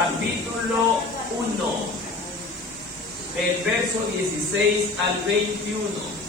capítulo 1, del verso 16 al 21.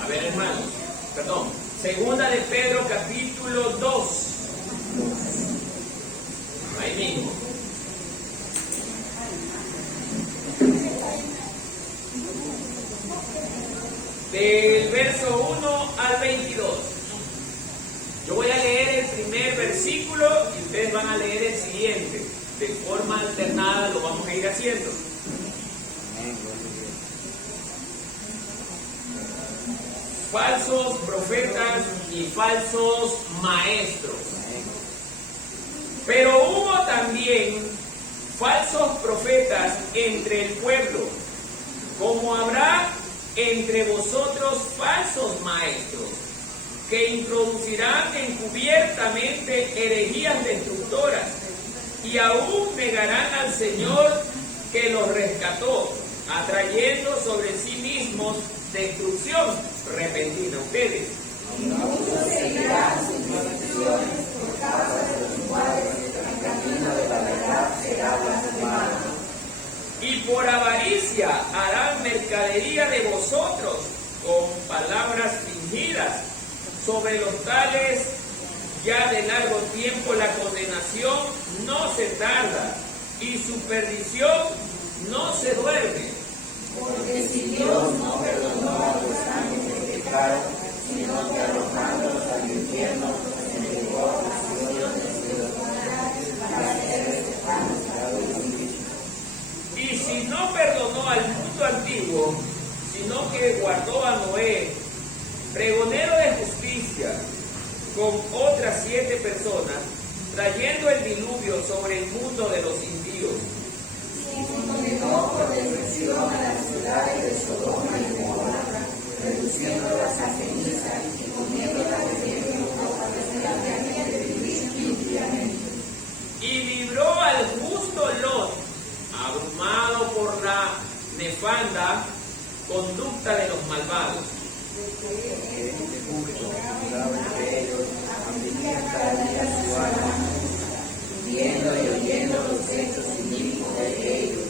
A ver, hermanos, segunda de Pedro, capítulo 2. Ahí mismo. Del verso 1 al 22. Yo voy a leer el primer versículo y ustedes van a leer el siguiente. De forma alternada lo vamos a ir haciendo. Falsos profetas y falsos maestros. Pero hubo también falsos profetas entre el pueblo, como habrá entre vosotros falsos maestros, que introducirán encubiertamente herejías destructoras, y aún negarán al Señor que los rescató, atrayendo sobre sí mismos destrucción repentina. Ustedes. Y muchos seguirán sus decisiones, por causa de los cuales el camino de la verdad será blasfemado. Y por avaricia harán mercadería de vosotros con palabras fingidas. Sobre los tales ya de largo tiempo la condenación no se tarda y su perdición no se duerme. Porque si Dios no perdonó a los ángeles que pecaron, sino que arrojándolos al infierno, entregó a las pasiones de los mortales para ser respetados a los vivos. Y si no perdonó al mundo antiguo, sino que guardó a Noé, pregonero de justicia, con otras 7 personas, trayendo el diluvio sobre el mundo de los impíos. Y condenó por destrucción a las ciudades de Sodoma y Gomorra, reduciéndolas a ceniza y poniéndolas de ejemplo para la manera de vivir limpiamente. Y libró al justo Lot, abrumado por la nefanda conducta de los malvados. Viendo y oyendo los hechos inicuos de ellos.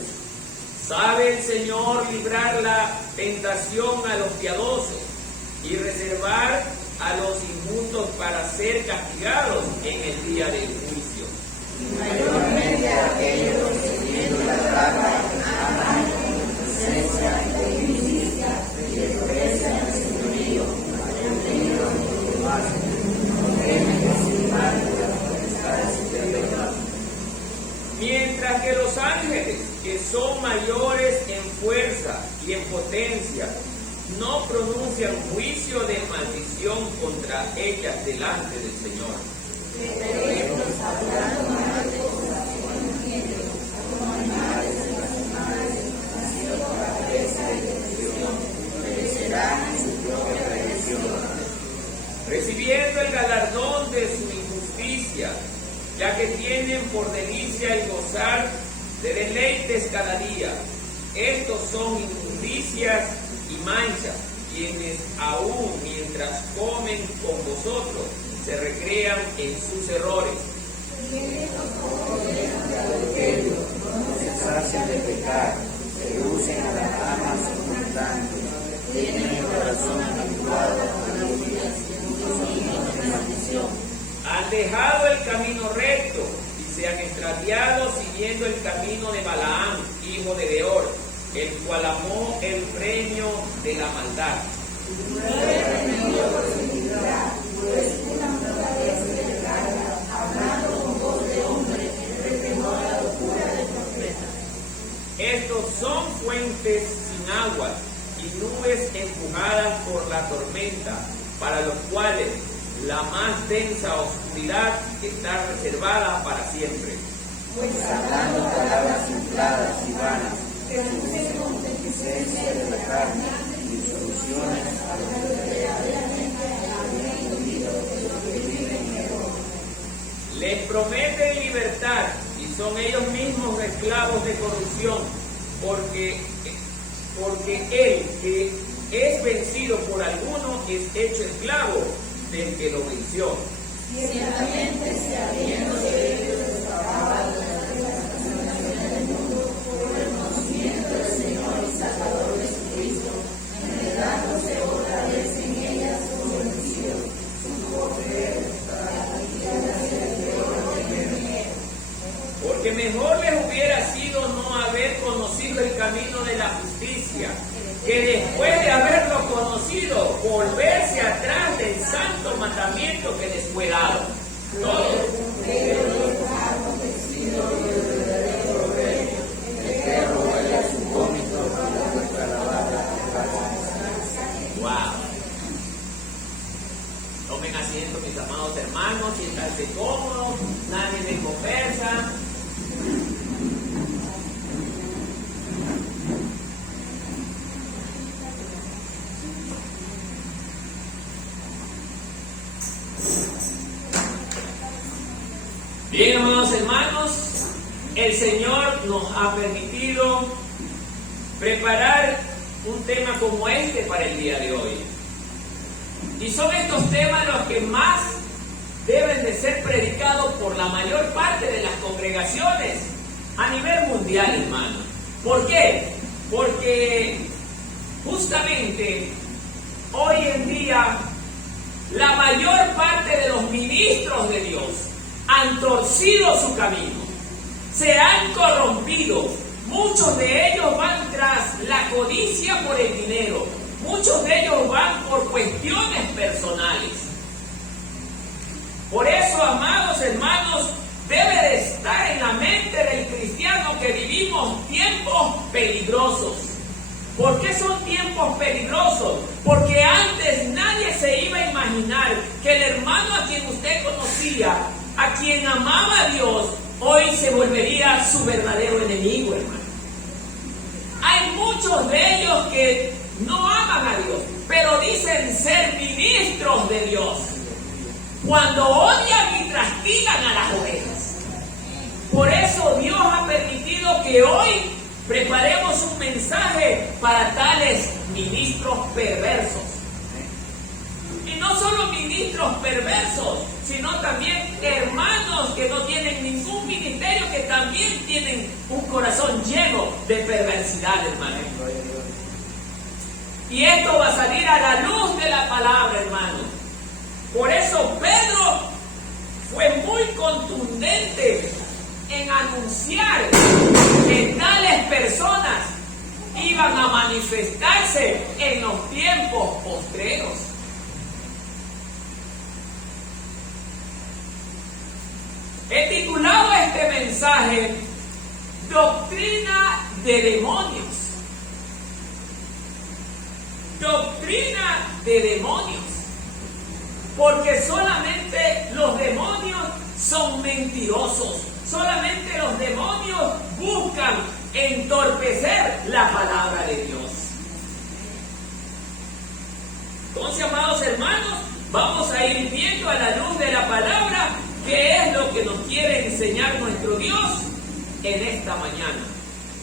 Sabe el Señor librar la tentación a los piadosos y reservar a los inmundos para ser castigados en el día del juicio. Y mayormente a aquellos que siguiendo la trama aman inocencia y injusticia y desprecian al señorío, contenido en lo más, no temen que se imaginen la potestad superior. Mientras que los ángeles, que son mayores en fuerza y en potencia, no pronuncian juicio de maldición contra ellas delante del Señor. Pero estos hablando mal de cosas que no entienden, como animales irracionales, nacidos por la cabeza y destrucción, perecerán en su propia redención. Recibiendo el galardón de su injusticia, ya que tienen por delicia el gozar de deleites cada día. Estos son injusticias y manchas, quienes aún mientras comen con vosotros se recrean en sus errores. Y estos como llenos de adulterio, no se sacian de pecar, seducen a las damas constantes, tienen el corazón habituado a la humillación, son hijos de maldición. Han dejado el camino recto y se han extraviado siguiendo el camino de Balaam, hijo de Beor, el cual amó el premio de la maldad. Fue rendido por su iniquidad, torrentes sin aguas y nubes empujadas por la tormenta, para los cuales la más densa oscuridad está reservada para siempre. Pues hablando palabras infladas y vanas, que anuncian concupiscencia de la carne y soluciones a lo que verdaderamente han entendido de lo que viven en error. Les prometen libertad y son ellos mismos esclavos de corrupción, porque el que es vencido por alguno es hecho esclavo del que lo venció. Ciertamente se habiendo de ellos acabado las naciones del mundo por el conocimiento del Señor y Salvador Jesucristo, enredándose otra vez en ellas como vencido, su poder para quitarse de oro y de dinero. Porque mejor les hubiera sido no haber conocido el camino de la justicia, que después de haberlo conocido, volverse atrás del santo mandamiento que les fue dado. Todos. Wow. Tomen asiento, mis amados hermanos, siéntanse cómodos, nadie me conversa. Bien, amados hermanos, el Señor nos ha permitido preparar un tema como este para el día de hoy. Y son estos temas los que más deben de ser predicados por la mayor parte de las congregaciones a nivel mundial, hermano. ¿Por qué? Porque justamente hoy en día la mayor parte de los ministros de Dios han torcido su camino, se han corrompido. Muchos de ellos van tras la codicia por el dinero, muchos de ellos van por cuestiones personales. Por eso, amados hermanos, debe de estar en la mente del cristiano que vivimos tiempos peligrosos. ¿Por qué son tiempos peligrosos? Porque antes nadie se iba a imaginar que el hermano a quien usted conocía, a quien amaba a Dios, hoy se volvería su verdadero enemigo, hermano. Hay muchos de ellos que no aman a Dios, pero dicen ser ministros de Dios, cuando odian y castigan a las ovejas. Por eso Dios ha permitido que hoy preparemos un mensaje para tales ministros perversos. Y no solo ministros perversos, sino también hermanos que no tienen ningún ministerio, que también tienen un corazón lleno de perversidad, hermano. Y esto va a salir a la luz de la palabra, hermano. Por eso Pedro fue muy contundente en anunciar que tales personas iban a manifestarse en los tiempos postreros. He titulado este mensaje Doctrina de Demonios. Doctrina de demonios. Porque solamente los demonios son mentirosos. Solamente los demonios buscan entorpecer la palabra de Dios. Entonces, amados hermanos, vamos a ir viendo a la luz de la palabra qué es lo que nos quiere enseñar nuestro Dios en esta mañana.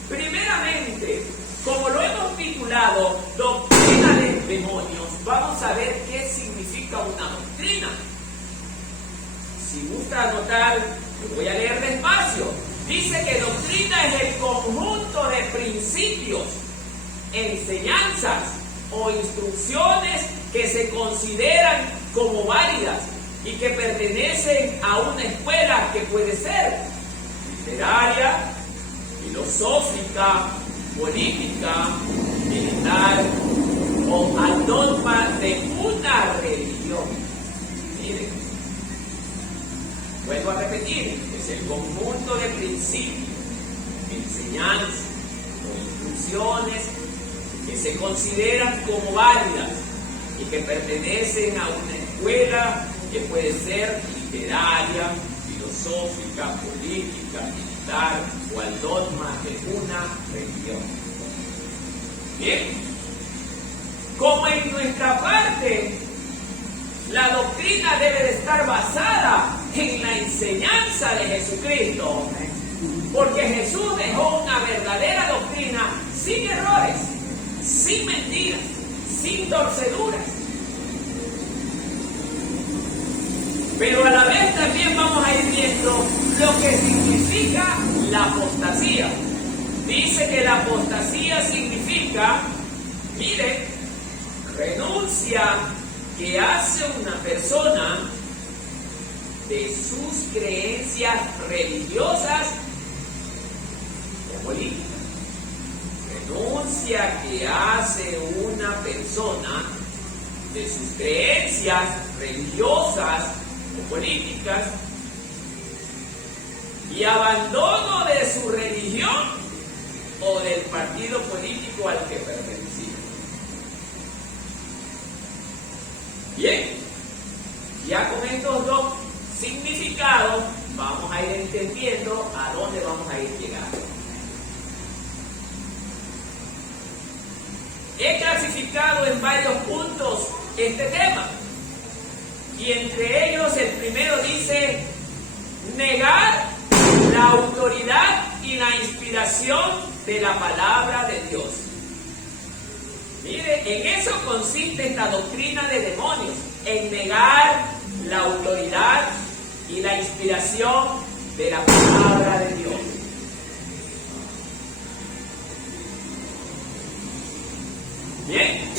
Primeramente, como lo hemos titulado Doctrina de Demonios, vamos a ver qué significa una doctrina. Si gusta anotar, lo voy a leer despacio. Dice que doctrina es el conjunto de principios, enseñanzas o instrucciones que se consideran como válidas y que pertenecen a una escuela que puede ser literaria, filosófica, política, militar o a normas de una religión. Miren, vuelvo a repetir, es el conjunto de principios, enseñanzas o instrucciones que se consideran como válidas y que pertenecen a una escuela que puede ser literaria, filosófica, política, militar o al dogma de una religión. Bien, como en nuestra parte la doctrina debe de estar basada en la enseñanza de Jesucristo, porque Jesús dejó una verdadera doctrina sin errores, sin mentiras, sin torceduras. Pero a la vez también vamos a ir viendo lo que significa la apostasía. Dice que la apostasía significa, mire, renuncia que hace una persona de sus creencias religiosas o políticas. Renuncia que hace una persona de sus creencias religiosas o políticas y abandono de su religión o del partido político al que pertenecía. Bien, ya con estos dos significados vamos a ir entendiendo a dónde vamos a ir llegando. He clasificado en varios puntos este tema y entre ellos el primero dice negar la autoridad y la inspiración de la palabra de Dios. Mire, en eso consiste esta doctrina de demonios, en negar la autoridad y la inspiración de la palabra de Dios. Bien,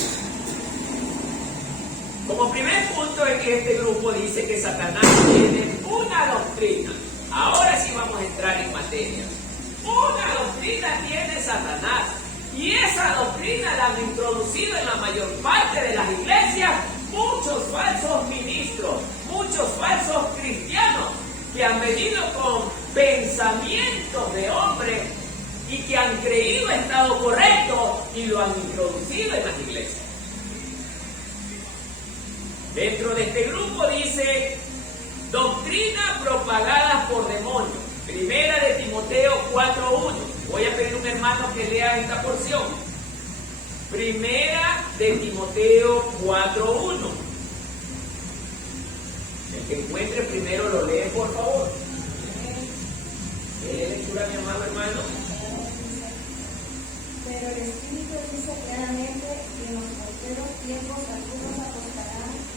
como primer punto es que este grupo dice que Satanás tiene una doctrina. Ahora sí vamos a entrar en materia. Una doctrina tiene Satanás. Y esa doctrina la han introducido en la mayor parte de las iglesias muchos falsos ministros, muchos falsos cristianos que han venido con pensamientos de hombre y que han creído estado correcto y lo han introducido en las iglesias. Dentro de este grupo dice doctrina propagada por demonios. Primera de Timoteo 4:1. Voy a pedir a un hermano que lea esta porción. Primera de Timoteo 4:1. El que encuentre primero lo lee, por favor. ¿Lee lectura, mi amado hermano? Pero el Espíritu dice claramente que en los postreros tiempos algunos apostarán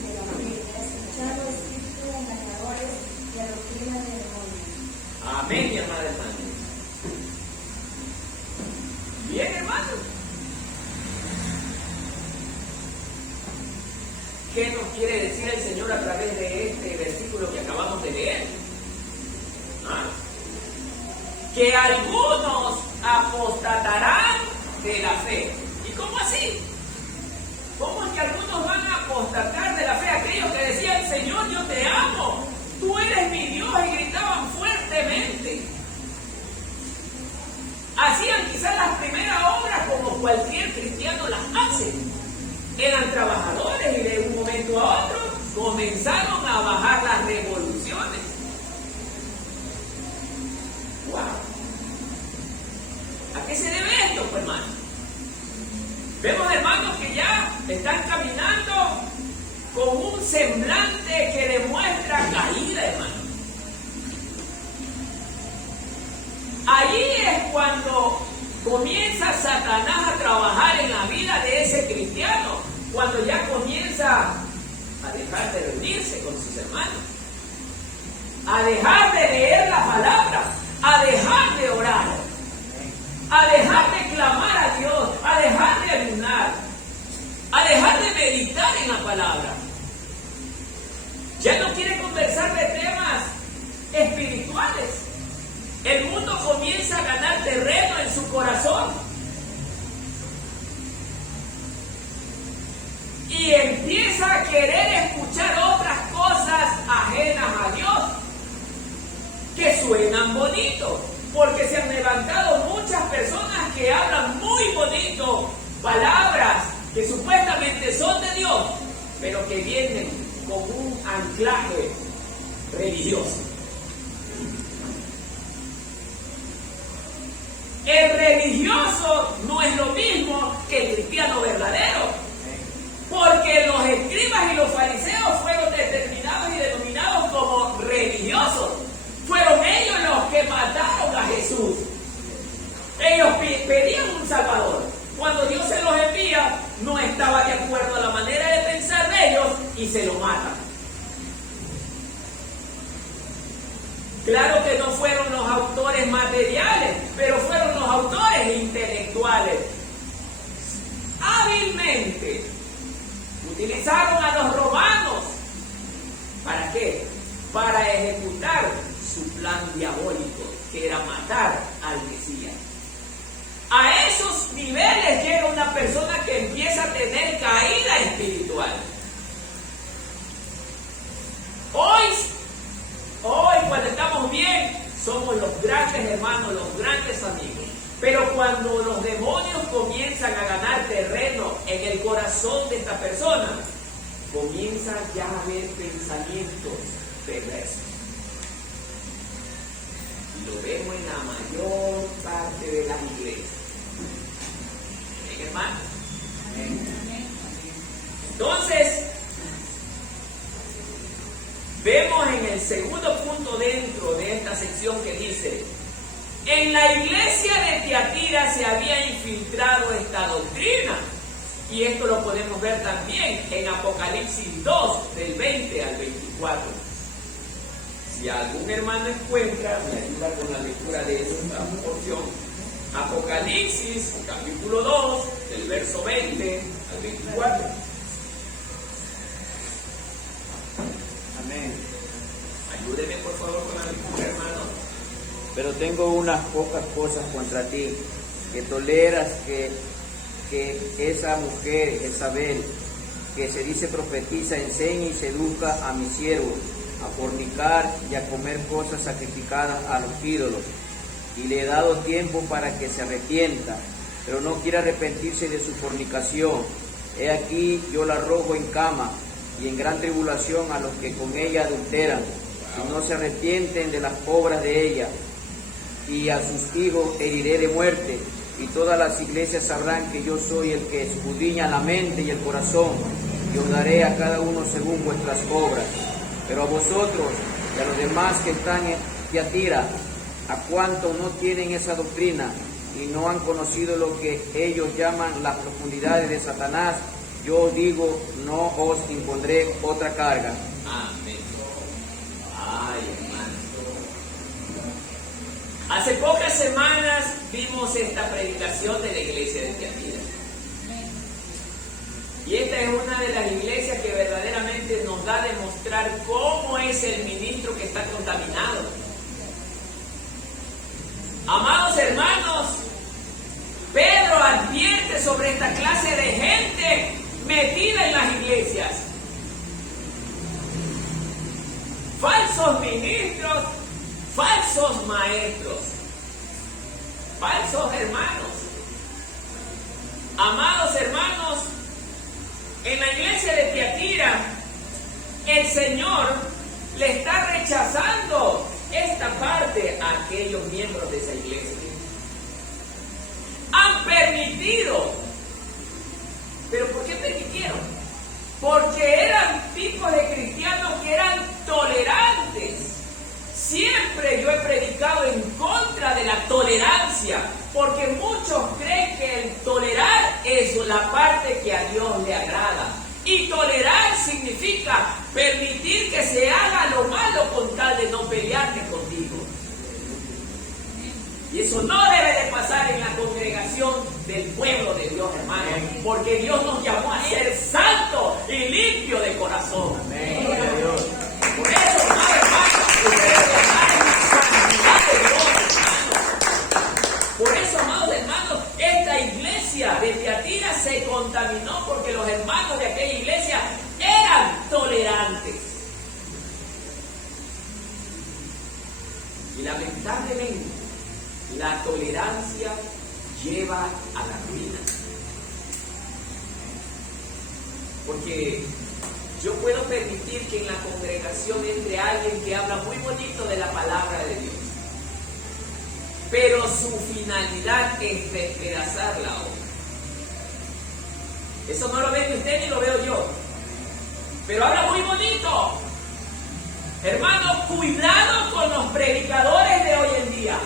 de la fe, escuchando espíritus engañadores y a doctrinas de demonios. Amén, mi amada hermana. Bien, hermano. ¿Qué nos quiere decir el Señor a través de este versículo que acabamos de leer? Que algunos apostatarán de la fe. ¿Y cómo así? ¿Cómo es que algunos van a apostatar de la fe? Aquellos que decían, Señor, yo te amo, tú eres mi Dios, y gritaban fuertemente. Hacían quizás las primeras obras como cualquier cristiano las hace. Eran trabajadores y de un momento a otro comenzaron a bajar las revoluciones. ¡Wow! ¿A qué se debe esto, pues, hermano? Vemos hermanos que ya están caminando con un semblante que demuestra caída, hermano. Ahí es cuando comienza Satanás a trabajar en la vida de ese cristiano, cuando ya comienza a dejar de reunirse con sus hermanos, a dejar de leer la palabra, a dejar de orar, a dejar de clamar a Dios, a dejar de ayunar, a dejar de meditar en la palabra. Ya no quiere conversar de temas espirituales. El mundo comienza a ganar terreno en su corazón y empieza a querer escuchar otras cosas ajenas a Dios que suenan bonitos, porque se han levantado muchas personas que hablan muy bonito, palabras que supuestamente son de Dios, pero que vienen con un anclaje religioso. El religioso no es lo mismo que el cristiano verdadero, porque los escribas y los fariseos fueron determinados y denominados como religiosos. Fueron ellos los que mataron a Jesús. Ellos pedían un Salvador. Cuando Dios se los envía, no estaba de acuerdo a la manera de pensar de ellos y se lo matan. Claro que no fueron los autores materiales, pero fueron los autores intelectuales. Hábilmente utilizaron a los romanos. ¿Para qué? Para ejecutar su plan diabólico, que era matar al Mesías. A esos niveles llega una persona que empieza a tener caída espiritual. Hoy cuando estamos bien, somos los grandes hermanos, los grandes amigos. Pero cuando los demonios comienzan a ganar terreno en el corazón de esta persona, comienza ya a haber pensamientos perversos. Y lo vemos en la mayor parte de las iglesias. ¿Ven, hermano? Entonces, vemos en el segundo punto dentro de esta sección que dice: en la iglesia de Tiatira se había infiltrado esta doctrina. Y esto lo podemos ver también en Apocalipsis 2, del 20 al 24. Si algún hermano encuentra, me ayuda con la lectura de esta porción. Apocalipsis, capítulo 2, del verso 20 al 24. Amén. Ayúdeme por favor con la lectura, hermano. Pero tengo unas pocas cosas contra ti, que toleras que esa mujer, Jezabel, que se dice profetiza, enseña y seduzca a mis siervos a fornicar y a comer cosas sacrificadas a los ídolos. Y le he dado tiempo para que se arrepienta, pero no quiere arrepentirse de su fornicación. He aquí, yo la arrojo en cama y en gran tribulación a los que con ella adulteran, si no se arrepienten de las obras de ella. Y a sus hijos heriré de muerte, y todas las iglesias sabrán que yo soy el que escudriña la mente y el corazón, y os daré a cada uno según vuestras obras. Pero a vosotros y a los demás que están en Tiatira, a cuanto no tienen esa doctrina y no han conocido lo que ellos llaman las profundidades de Satanás, yo os digo, no os impondré otra carga. Amén. Ay, hermano. Hace pocas semanas vimos esta predicación de la iglesia de Tiatira. Y esta es una de las iglesias que verdaderamente nos da a demostrar cómo es el ministro que está contaminado. Amados hermanos, Pedro advierte sobre esta clase de gente metida en las iglesias. Falsos ministros, falsos maestros, falsos hermanos. Amados hermanos, en la iglesia de Tiatira, el Señor le está rechazando esta parte a aquellos miembros de esa iglesia. Han permitido. ¿Pero por qué permitieron? Porque eran tipos de cristianos que eran tolerantes. Siempre yo he predicado en contra de la tolerancia, porque muchos creen que el tolerar es la parte que a Dios le agrada. Y tolerar significa permitir que se haga lo malo con tal de no pelearte contigo. Y eso no debe de pasar en la congregación del pueblo de Dios, hermano, porque Dios nos llamó a ser santos y limpios de corazón. Amén. Por eso, hermano, ustedes están en la santidad de Dios, hermano. Por eso, amados hermanos, esta iglesia de Tiatira se contaminó porque los hermanos de aquella iglesia eran tolerantes. Y lamentablemente, la tolerancia lleva a la ruina. Porque yo puedo permitir que en la congregación entre alguien que habla muy bonito de la palabra de Dios, pero su finalidad es despedazar la obra. Eso no lo ve usted ni lo veo yo, pero habla muy bonito. Hermano, cuidado con los predicadores de hoy en día.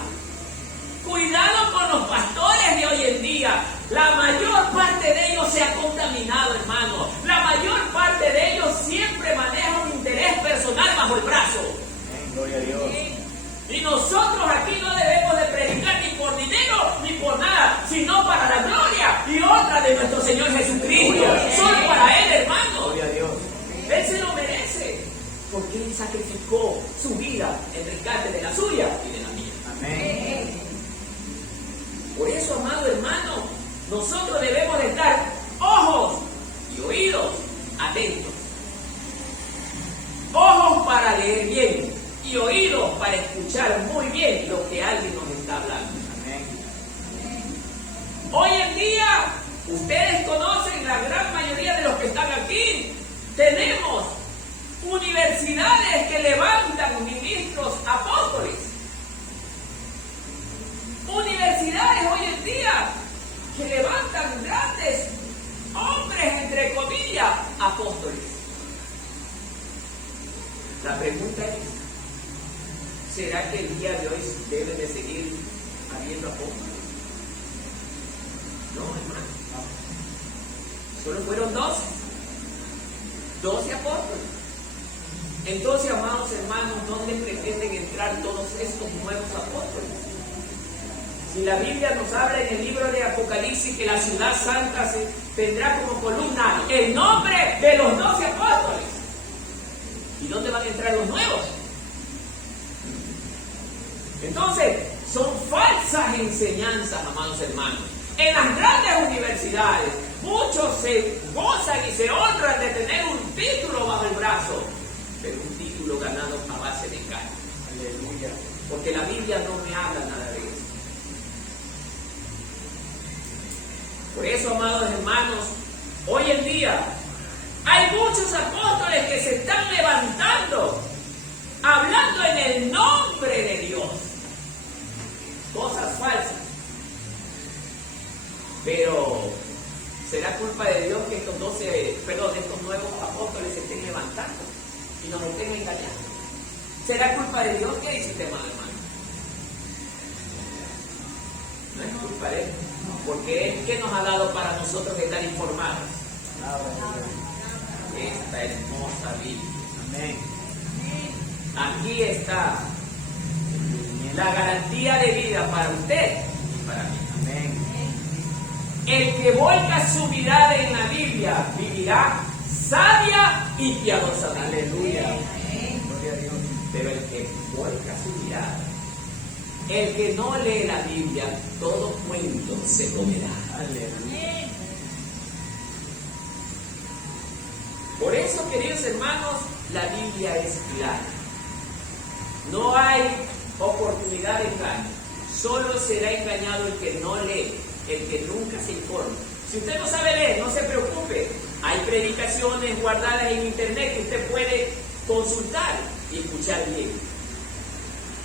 Cuidado con los pastores de hoy en día. La mayor parte de ellos se ha contaminado, hermano. La mayor parte de ellos siempre maneja un interés personal bajo el brazo. Gloria a Dios. Y nosotros aquí no debemos de predicar ni por dinero ni por nada, sino para la gloria y honra de nuestro Señor Jesucristo. Solo para Él, hermano. Gloria a Dios. Él se lo merece, porque Él sacrificó su vida en rescate de la suya y de la mía. Amén. Por eso, amado hermano, nosotros debemos de estar ojos y oídos atentos. Ojos para leer bien y oídos para escuchar muy bien lo que alguien nos está hablando. Amén. Hoy en día, ustedes conocen, la gran mayoría de los que están aquí, tenemos universidades que levantan ministros apóstoles. Universidades hoy en día que levantan grandes hombres, entre comillas, apóstoles. La pregunta es, ¿será que el día de hoy debe de seguir habiendo apóstoles? No, hermano. Solo fueron 12 apóstoles. Entonces, amados hermanos, ¿dónde pretenden entrar todos estos nuevos apóstoles? Si la Biblia nos habla en el libro de Apocalipsis que la ciudad santa tendrá como columna el nombre de los 12 apóstoles. ¿Y dónde van a entrar los nuevos? Entonces, son falsas enseñanzas, amados hermanos. En las grandes universidades, muchos se gozan y se honran de tener un título bajo el brazo, pero un título ganado a base de engaño. Aleluya. Porque la Biblia no me habla nada de eso. Por eso, amados hermanos, hoy en día hay muchos apóstoles que se están levantando, hablando en el nombre de Dios. Cosas falsas. Pero, ¿será culpa de Dios que estos nuevos apóstoles se estén levantando y nos estén engañando? ¿Será culpa de Dios? ¿Qué dice usted, hermano? No es culpa de Él, porque Él, ¿qué nos ha dado para nosotros estar informados? Esta hermosa Biblia. Amén. Aquí está la garantía de vida para usted y para mí. Amén. El que volca su mirada en la Biblia vivirá sabia y piadosamente. Aleluya. Gloria a Dios. Pero el que volca su mirada, el que no lee la Biblia, todo cuento se comerá. Aleluya. Por eso, queridos hermanos, la Biblia es clara. No hay oportunidad de engaño. Solo será engañado el que no lee, el que nunca se informa. Si usted no sabe leer, no se preocupe. Hay predicaciones guardadas en internet que usted puede consultar y escuchar bien.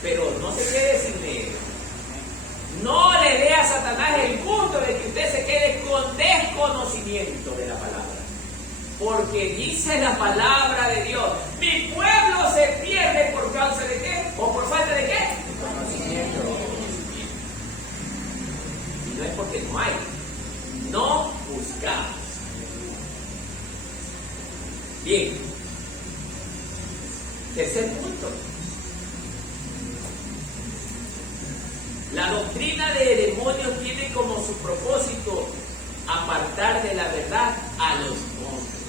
Pero no se quede sin leer. No le dé a Satanás el gusto de que usted se quede con desconocimiento de la palabra. Porque dice la palabra de Dios, mi pueblo se pierde por causa de qué, o por falta de qué, Conocimiento. y no es porque no hay, no buscamos. Bien, tercer punto, la doctrina de demonios tiene como su propósito apartar de la verdad a los hombres.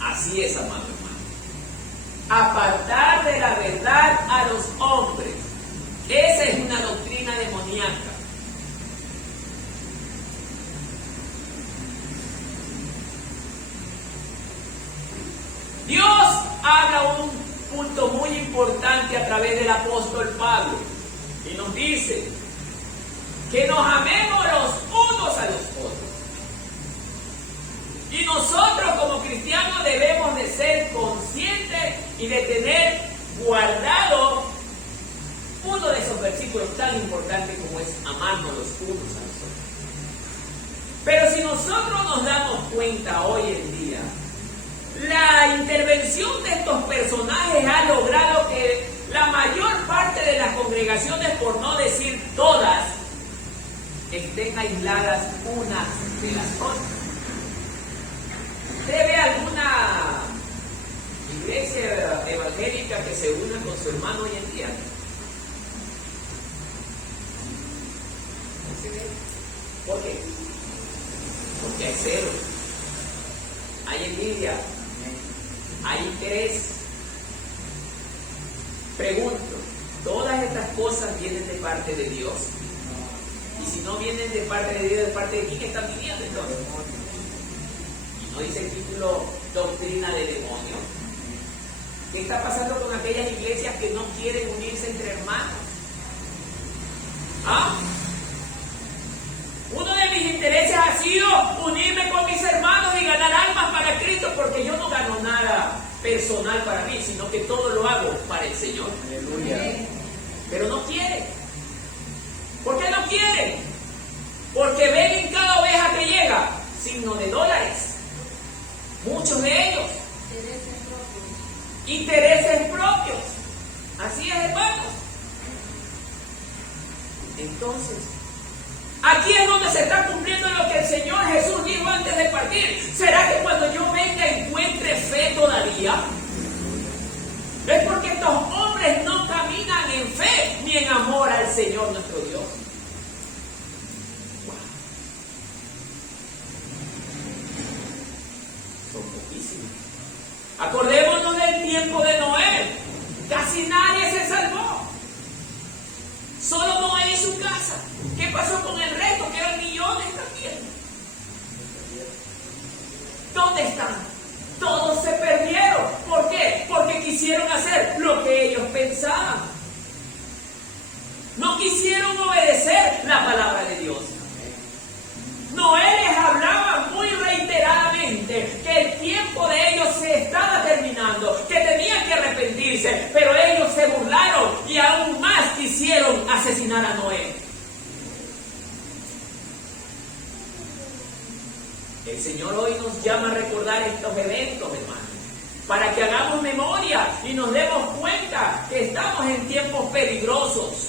Así es, amado hermano. Apartar de la verdad a los hombres. Esa es una doctrina demoníaca. Dios habla un punto muy importante a través del apóstol Pablo. Y nos dice que nos amemos los unos a los otros. Y nosotros como cristianos debemos de ser conscientes y de tener guardado uno de esos versículos tan importantes como es amarnos los unos a los otros. Pero si nosotros nos damos cuenta hoy en día, la intervención de estos personajes ha logrado que la mayor parte de las congregaciones, por no decir todas, estén aisladas unas de las otras. ¿Usted ve alguna iglesia evangélica que se una con su hermano hoy en día? ¿No se ve? ¿Por qué? Porque hay celo, hay envidia, hay interés. Pregunto, ¿todas estas cosas vienen de parte de Dios? Y si no vienen de parte de Dios, ¿de parte de quién están viniendo entonces? ¿Y no dice el título doctrina de demonio? ¿Qué está pasando con aquellas iglesias que no quieren unirse entre hermanos? ¿Ah? Uno de mis intereses ha sido unirme con mis hermanos y ganar almas para Cristo, porque yo no gano nada personal para mí, sino que todo lo hago para el Señor. Aleluya. Pero no quieren. ¿Por qué no quieren? Porque ven en cada oveja que llega signo de dólares. Muchos de ellos. Intereses propios. Así es, hermanos. Entonces, aquí es donde se está cumpliendo lo que el Señor Jesús dijo antes de partir. ¿Será que cuando yo venga encuentre fe todavía? Es porque estos hombres no caminan en fe ni en amor al Señor nuestro Dios. Wow. Son poquísimos. Acordémonos del tiempo de Noé. Casi nadie se salvó. Solo Noé y su casa. ¿Qué pasó con el resto? Que eran millones también. ¿Dónde están? Todos se perdieron. ¿Por qué? Porque quisieron hacer lo que ellos pensaban. No quisieron obedecer la palabra de Dios. Noé les hablaba muy reiteradamente que el tiempo de ellos se estaba terminando, que tenían que arrepentirse, pero ellos se burlaron y aún más quisieron asesinar a Noé. El Señor hoy nos llama a recordar estos eventos, hermanos, para que hagamos memoria y nos demos cuenta que estamos en tiempos peligrosos.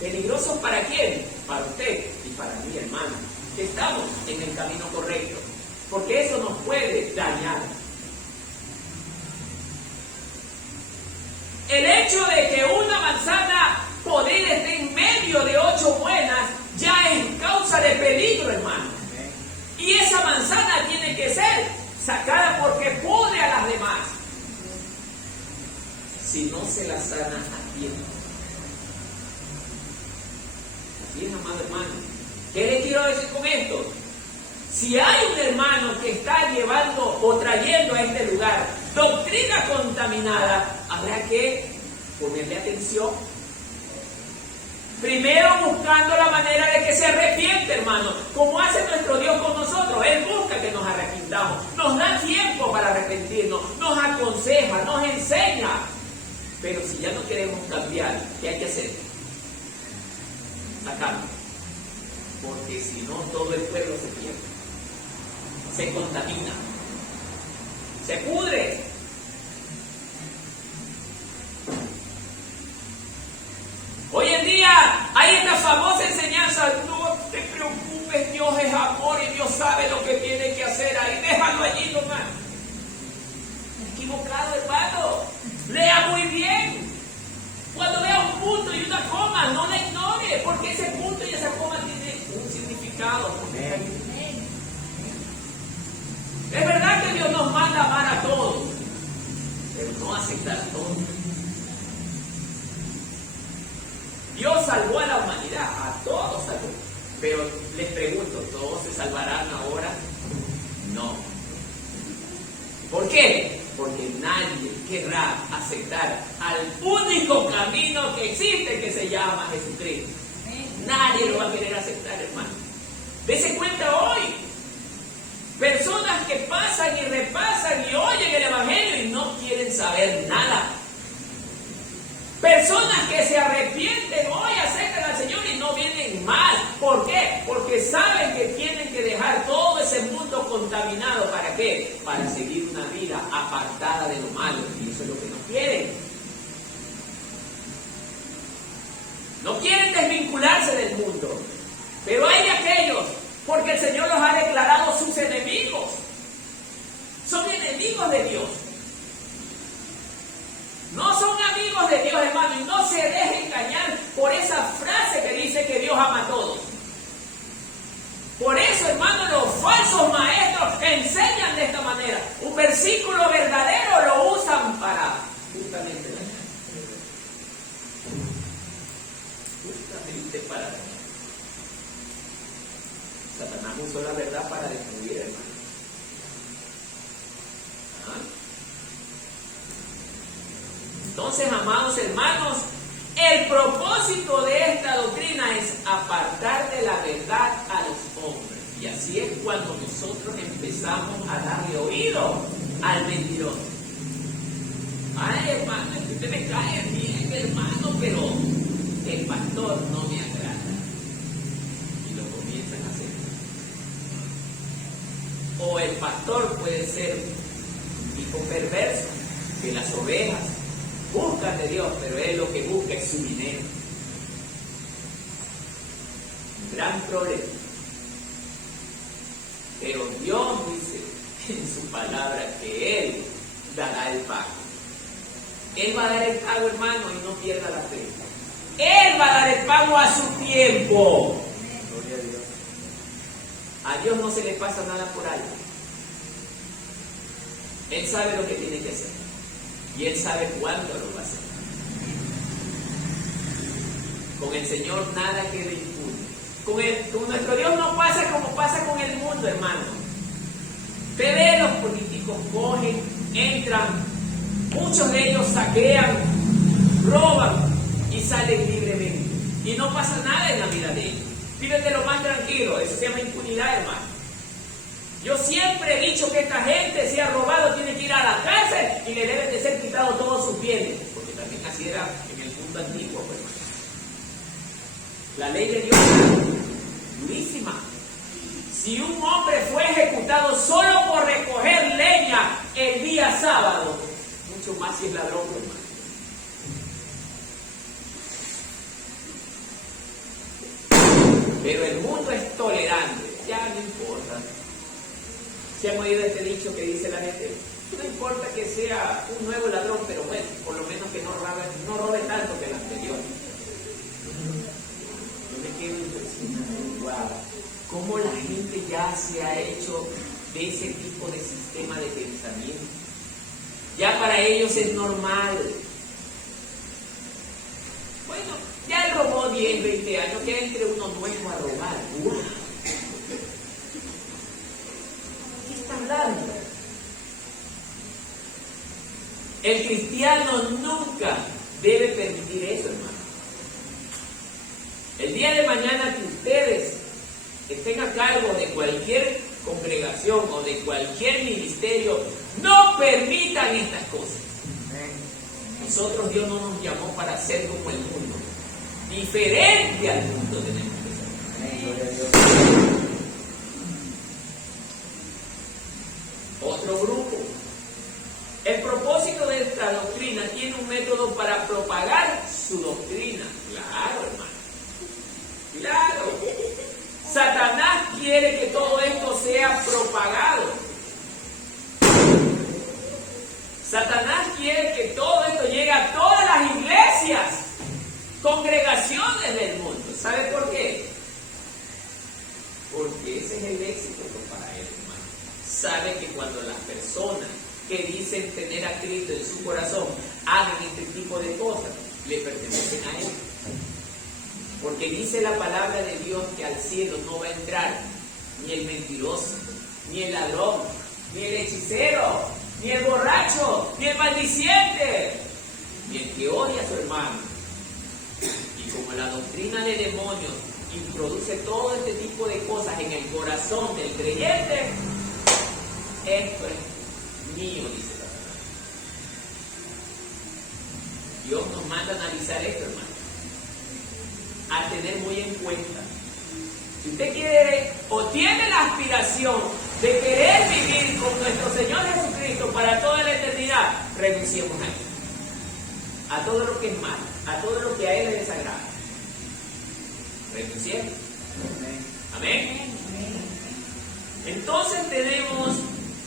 ¿Peligrosos para quién? Para usted y para mí, hermano. Que estamos en el camino correcto, porque eso nos puede dañar. El hecho de que una manzana podrida esté en medio de 8 buenas ya es causa de peligro, hermano. Y esa manzana tiene que ser sacada porque pudre a las demás. Si no se la sana a tiempo. Así es, amado hermano. ¿Qué le quiero decir con esto? Si hay un hermano que está llevando o trayendo a este lugar doctrina contaminada, habrá que ponerle atención. Primero buscando la manera de que se arrepiente, hermano, como hace nuestro Dios con nosotros. Él busca que nos arrepintamos, nos da tiempo para arrepentirnos, nos aconseja, nos enseña. Pero si ya no queremos cambiar, ¿qué hay que hacer? Sacarlo. Porque si no, todo el pueblo se pierde, se contamina, se pudre. Hoy en día hay esta famosa enseñanza: no te preocupes, Dios es amor y Dios sabe lo que tiene que hacer ahí, déjalo allí nomás. Equivocado, hermano. Lea muy bien. Cuando vea un punto y una coma, no la ignore, porque ese punto y esa coma tiene un significado. Es verdad que Dios nos manda a amar a todos, pero no aceptar a todos. Dios salvó a la humanidad, a todos salvó. Pero les pregunto, ¿todos se salvarán ahora? No. ¿Por qué? Porque nadie querrá aceptar aceptar al único camino que existe, que se llama Jesucristo. Nadie lo va a querer aceptar, hermano. Dese cuenta hoy. Personas que pasan y repasan y oyen el Evangelio y no quieren saber nada. Personas que se arrepienten hoy, aceptan al Señor y no vienen mal. ¿Por qué? Porque saben que tienen que dejar todo ese mundo contaminado. ¿Para qué? Para seguir una vida apartada de lo malo. Y eso es lo que no quieren. No quieren desvincularse del mundo. Pero hay de aquellos, porque el Señor los ha declarado sus enemigos. Son enemigos de Dios. No son amigos de Dios, hermano, y no se dejen engañar por esa frase que dice que Dios ama a todos. Por eso, hermano, los falsos maestros enseñan de esta manera. Un versículo verdadero lo usan para justamente para Satanás usó la verdad para destruir, hermano. Entonces, amados hermanos, el propósito de esta doctrina es apartar de la verdad a los hombres. Y así es cuando nosotros empezamos a darle oído al mentiroso. Ay, hermano, es que usted me cae bien, hermano, pero el pastor no me agrada. Y lo comienzan a hacer. O el pastor puede ser un tipo perverso, que las ovejas buscan de Dios, pero él lo que busca es su dinero. Un gran problema. Pero Dios dice en su palabra que Él dará el pago. Él va a dar el pago, hermano, y no pierda la fe. Él va a dar el pago a su tiempo. Gloria a Dios. A Dios no se le pasa nada por alto. Él sabe lo que tiene que hacer. Y Él sabe cuándo lo va a hacer. Con el Señor nada queda impune. Con nuestro Dios no pasa como pasa con el mundo, hermano. Usted ve, los políticos cogen, entran, muchos de ellos saquean, roban y salen libremente. Y no pasa nada en la vida de ellos. Viven de lo más tranquilo. Eso se llama impunidad, hermano. Yo siempre he dicho que esta gente, si ha robado, tiene que ir a la cárcel y le deben de ser quitados todos sus bienes. Porque también así era en el mundo antiguo, pues. La ley de Dios es durísima. Si un hombre fue ejecutado solo por recoger leña el día sábado, mucho más si es ladrón, hermano. Pero el mundo es tolerante, ya no importa. ¿Se han oído este dicho que dice la gente? No importa que sea un nuevo ladrón, pero bueno, por lo menos que no robe tanto que el anterior. Yo me quedo impresionado. Wow. Cómo la gente ya se ha hecho de ese tipo de sistema de pensamiento. Ya para ellos es normal. Bueno, ya él robó 10, 20 años, ya entre uno nuevo a robar. ¡Wow! ¿Qué está hablando? El cristiano nunca debe permitir eso, hermano. El día de mañana que ustedes estén a cargo de cualquier congregación o de cualquier ministerio, no permitan estas cosas. Nosotros, Dios no nos llamó para ser como el mundo. Diferente al mundo tenemos que ser. Otro grupo. El propósito de esta doctrina tiene un método para propagar su doctrina. Claro, hermano. Claro. Satanás quiere que todo esto sea propagado. Satanás quiere que todo esto llegue a todas las iglesias, congregaciones del mundo. ¿Sabe por qué? Porque ese es el éxito para él, hermano. Sabe que cuando las personas que dicen tener a Cristo en su corazón hagan este tipo de cosas, le pertenecen a él. Porque dice la palabra de Dios que al cielo no va a entrar ni el mentiroso, ni el ladrón, ni el hechicero, ni el borracho, ni el maldiciente, Y el que odia a su hermano, y como la doctrina de demonios introduce todo este tipo de cosas en el corazón del creyente, esto es mío, dice la palabra. Dios nos manda a analizar esto, hermano, a tener muy en cuenta. Si usted quiere o tiene la aspiración de querer vivir con nuestro Señor Jesucristo para toda la eternidad, renunciemos a Él, a todo lo que es malo, a todo lo que a Él le desagrada. Renunciemos. Amén. Entonces tenemos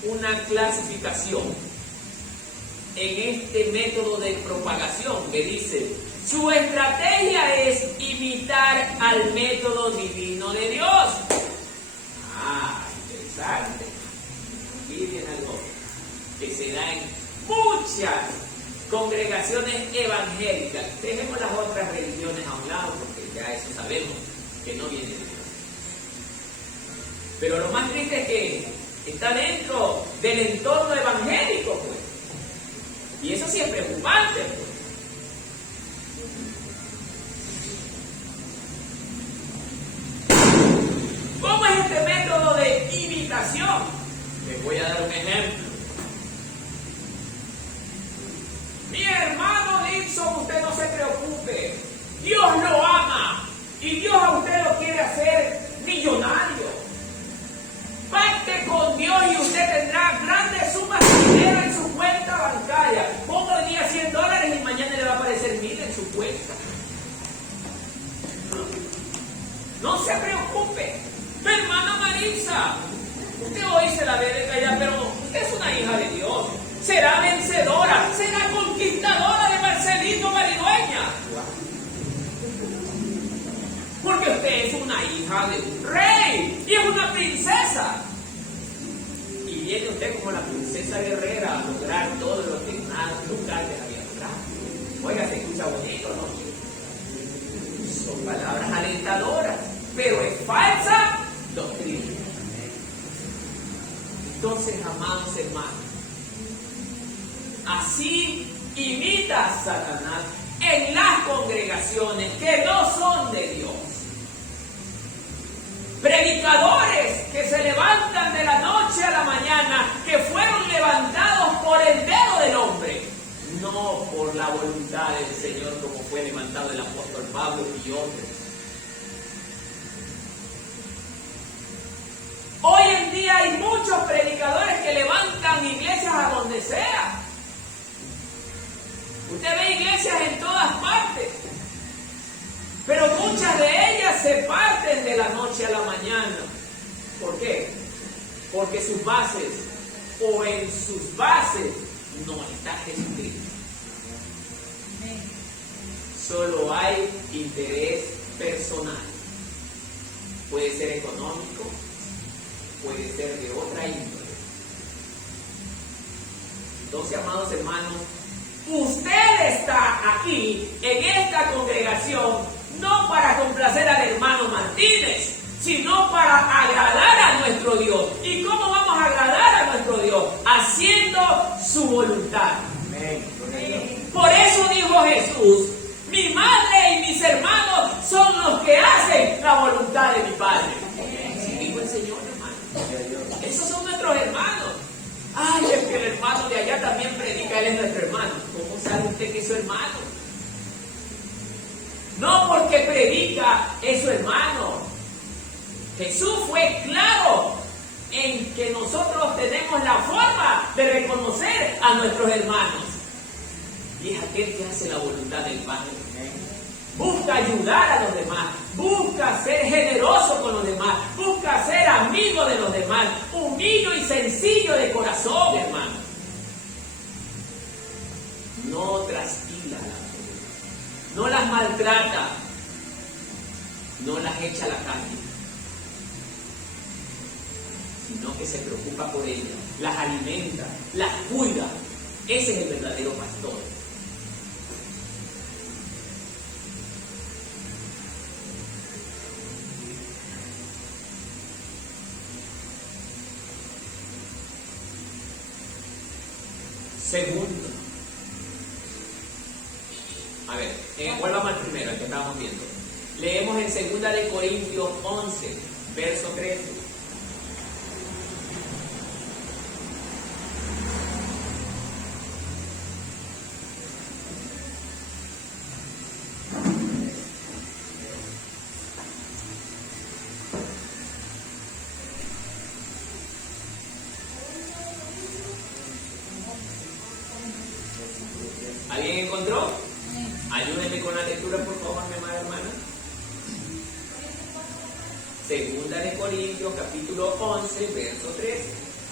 una clasificación en este método de propagación que dice: su estrategia es imitar al método divino de Dios. Interesante. Aquí viene algo que se da en muchas congregaciones evangélicas. Dejemos las otras religiones a un lado, porque ya eso sabemos que no viene de Dios. Pero lo más triste es que está dentro del entorno evangélico, pues. Y eso sí es preocupante, pues. ¿Cómo es este método de imitación? Les voy a dar un ejemplo. Mi hermano Dixon, usted no se preocupe. Dios lo ama. Y Dios a usted lo quiere hacer millonario. Pacte con Dios y usted tendrá grandes sumas de dinero en su cuenta bancaria. Ponga hoy día $100 y mañana le va a aparecer 1000 en su cuenta. No se preocupe. Hermana Marisa, usted hoy se la debe callar, pero usted es una hija de Dios. Será vencedora, será conquistadora de Marcelito Maridueña. Porque usted es una hija de un rey y es una princesa. Y viene usted como la princesa guerrera a lograr todo lo que nada nunca antes había logrado. Oiga, se escucha bonito, ¿no? Son palabras alentadoras, pero es falsa doctrina. Entonces, amados hermanos, así imita a Satanás en las congregaciones que no son de Dios. Predicadores que se levantan de la noche a la mañana, que fueron levantados por el dedo del hombre, no por la voluntad del Señor, como fue levantado el apóstol Pablo y otros. Hoy en día hay muchos predicadores que levantan iglesias a donde sea. Usted ve iglesias en todas partes, pero muchas de ellas se parten de la noche a la mañana. ¿Por qué? Porque sus bases, o en sus bases, no está Jesucristo. Solo hay interés personal. Puede ser económico, puede ser de otra índole. Entonces, amados hermanos, usted está aquí en esta congregación no para complacer al hermano Martínez, sino para agradar a nuestro Dios. ¿Y cómo vamos a agradar a nuestro Dios? Haciendo su voluntad. Amén. Por eso dijo Jesús: mi madre y mis hermanos son los que hacen la voluntad de mi Padre. Así dijo el Señor, hermano. Esos son nuestros hermanos. Ay, es que el hermano de allá también predica, él es nuestro hermano. ¿Cómo sabe usted que es su hermano? No porque predica es su hermano. Jesús fue claro en que nosotros tenemos la forma de reconocer a nuestros hermanos. Y es aquel que hace la voluntad del Padre. Busca ayudar a los demás, busca ser generoso con los demás, busca ser amigo de los demás, humilde y sencillo de corazón, hermano. No trasquila a las personas, no las maltrata, no las echa a la calle, sino que se preocupa por ellas, las alimenta, las cuida. Ese es el verdadero pastor. Segundo, A ver, vuelvamos al primero, el que estábamos viendo. Leemos en 2 de Corintios 11, verso 13. ¿Alguien encontró? Ayúdenme con la lectura, por favor, mi amada hermana. 2 de Corintios, capítulo 11, verso 13.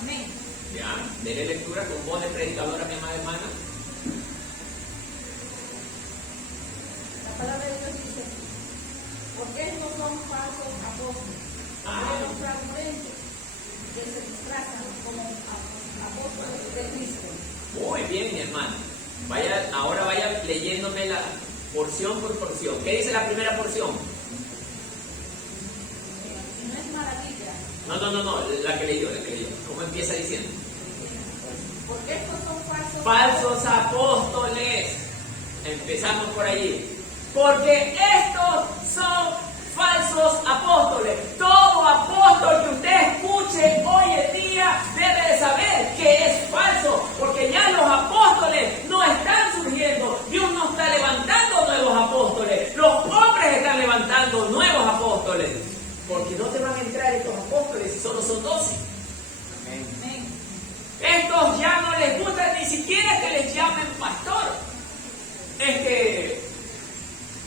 Amén. Ya, denle lectura con voz de predicadora, mi amada hermana. La palabra de Dios dice: porque estos son falsos apóstoles, los fraudulentos, que se disfrazan como apóstoles de Cristo. Muy bien, mi hermano. Ahora vaya leyéndome la porción por porción. ¿Qué dice la primera porción? Y no es maravilla, No, la que leyó. ¿Cómo empieza diciendo? porque estos son Falsos apóstoles. Empezamos por allí. Porque estos son falsos apóstoles. Todo apóstol que usted escuche hoy en día debe de saber que es falso, porque ya los apóstoles no están surgiendo. Dios no está levantando nuevos apóstoles. Los hombres están levantando nuevos apóstoles. Porque no te van a entrar estos apóstoles si solo son 12. Amén. Estos ya no les gusta ni siquiera que les llamen pastor. Es que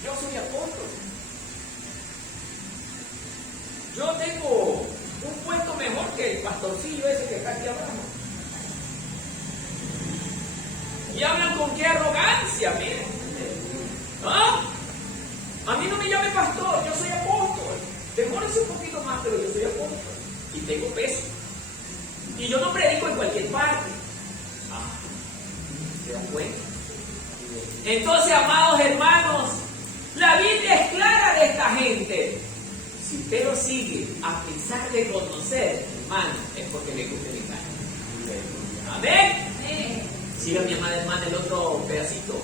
yo soy apóstol. Yo tengo un puesto mejor que el pastorcillo ese que está aquí abajo. Y hablan con qué arrogancia, miren. ¿Ah? A mí no me llame pastor, yo soy apóstol. Demórese un poquito más, pero yo soy apóstol. Y tengo peso. Y yo no predico en cualquier parte. ¿Se dan cuenta? Entonces, amados hermanos, la Biblia es clara de esta gente. Si usted lo sigue a pesar de conocer, hermano, es porque le gusta el engaño. Amén. Amén. Siga mi amada hermana el otro pedacito.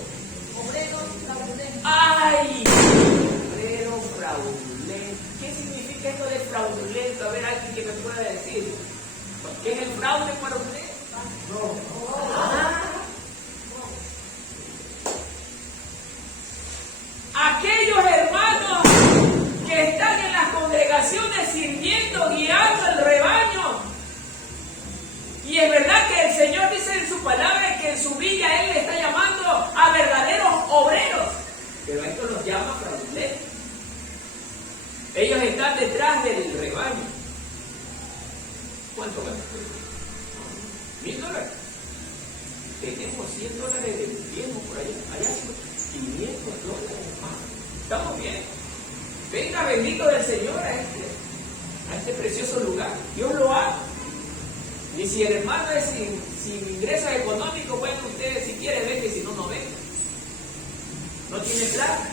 Obreros fraudulentos. ¡Ay! Obrero fraudulento. ¿Qué significa esto de fraudulento? A ver, alguien que me pueda decir. ¿Qué es el fraude para usted? Aquellos hermanos que están en las congregaciones sirviendo, guiando el rebaño. Y es verdad que el Señor dice en su palabra que en su villa Él le está llamando a verdaderos obreros. Pero a esto los llama fraudulentos. Ellos están detrás del rebaño. ¿Cuánto ganan? $1,000. Tenemos $100 de tiempo por allá. Allá $500, hermano. Estamos bien. Venga bendito del Señor a este precioso lugar. Dios lo ama. Y si el hermano es sin ingresos económicos, bueno, usted si quiere venga y si no, no venga. No tiene plata.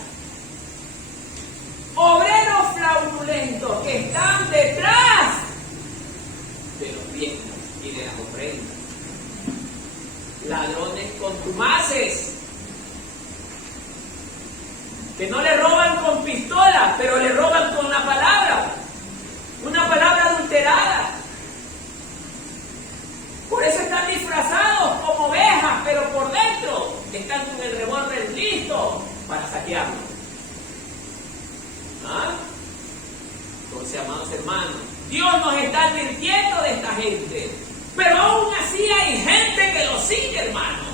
Obreros fraudulentos que están detrás de los diezmos y de las ofrendas. Ladrones contumaces. Que no le roban con pistola, pero le roban con la palabra. Una palabra adulterada. Por eso están disfrazados como ovejas, pero por dentro están con el revólver listo para saquearnos. ¿Ah? Entonces, amados hermanos, Dios nos está advirtiendo de esta gente. Pero aún así hay gente que lo sigue, hermano.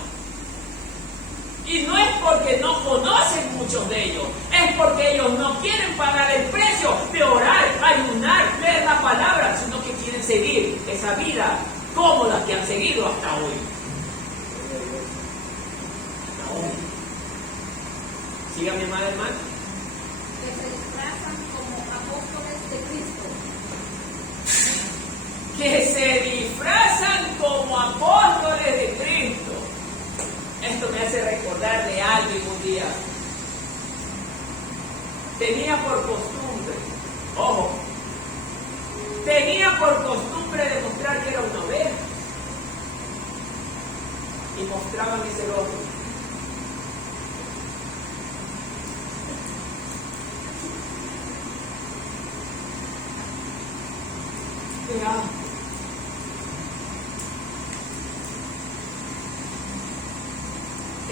Y no es porque no conocen muchos de ellos, es porque ellos no quieren pagar el precio de orar, ayunar, leer la palabra, sino que quieren seguir esa vida cómoda que han seguido hasta hoy. Siga mi amada hermana. Que se disfrazan como apóstoles de Cristo. Que se disfrazan como apóstoles de Cristo. Esto me hace recordar de alguien un día. Tenía por costumbre, ojo, tenía por costumbre demostrar que era una oveja. Y mostraban ese rostro. te amo.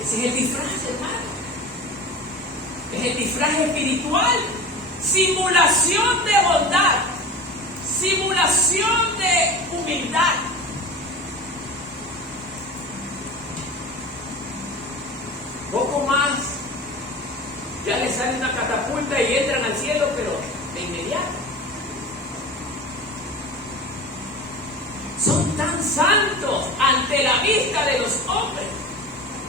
Ese es el disfraz, hermano. Es el disfraz espiritual. Simulación de bondad. Simulación de humildad. Poco más, ya les sale una catapulta y entran al cielo, pero de inmediato. Son tan santos ante la vista de los hombres,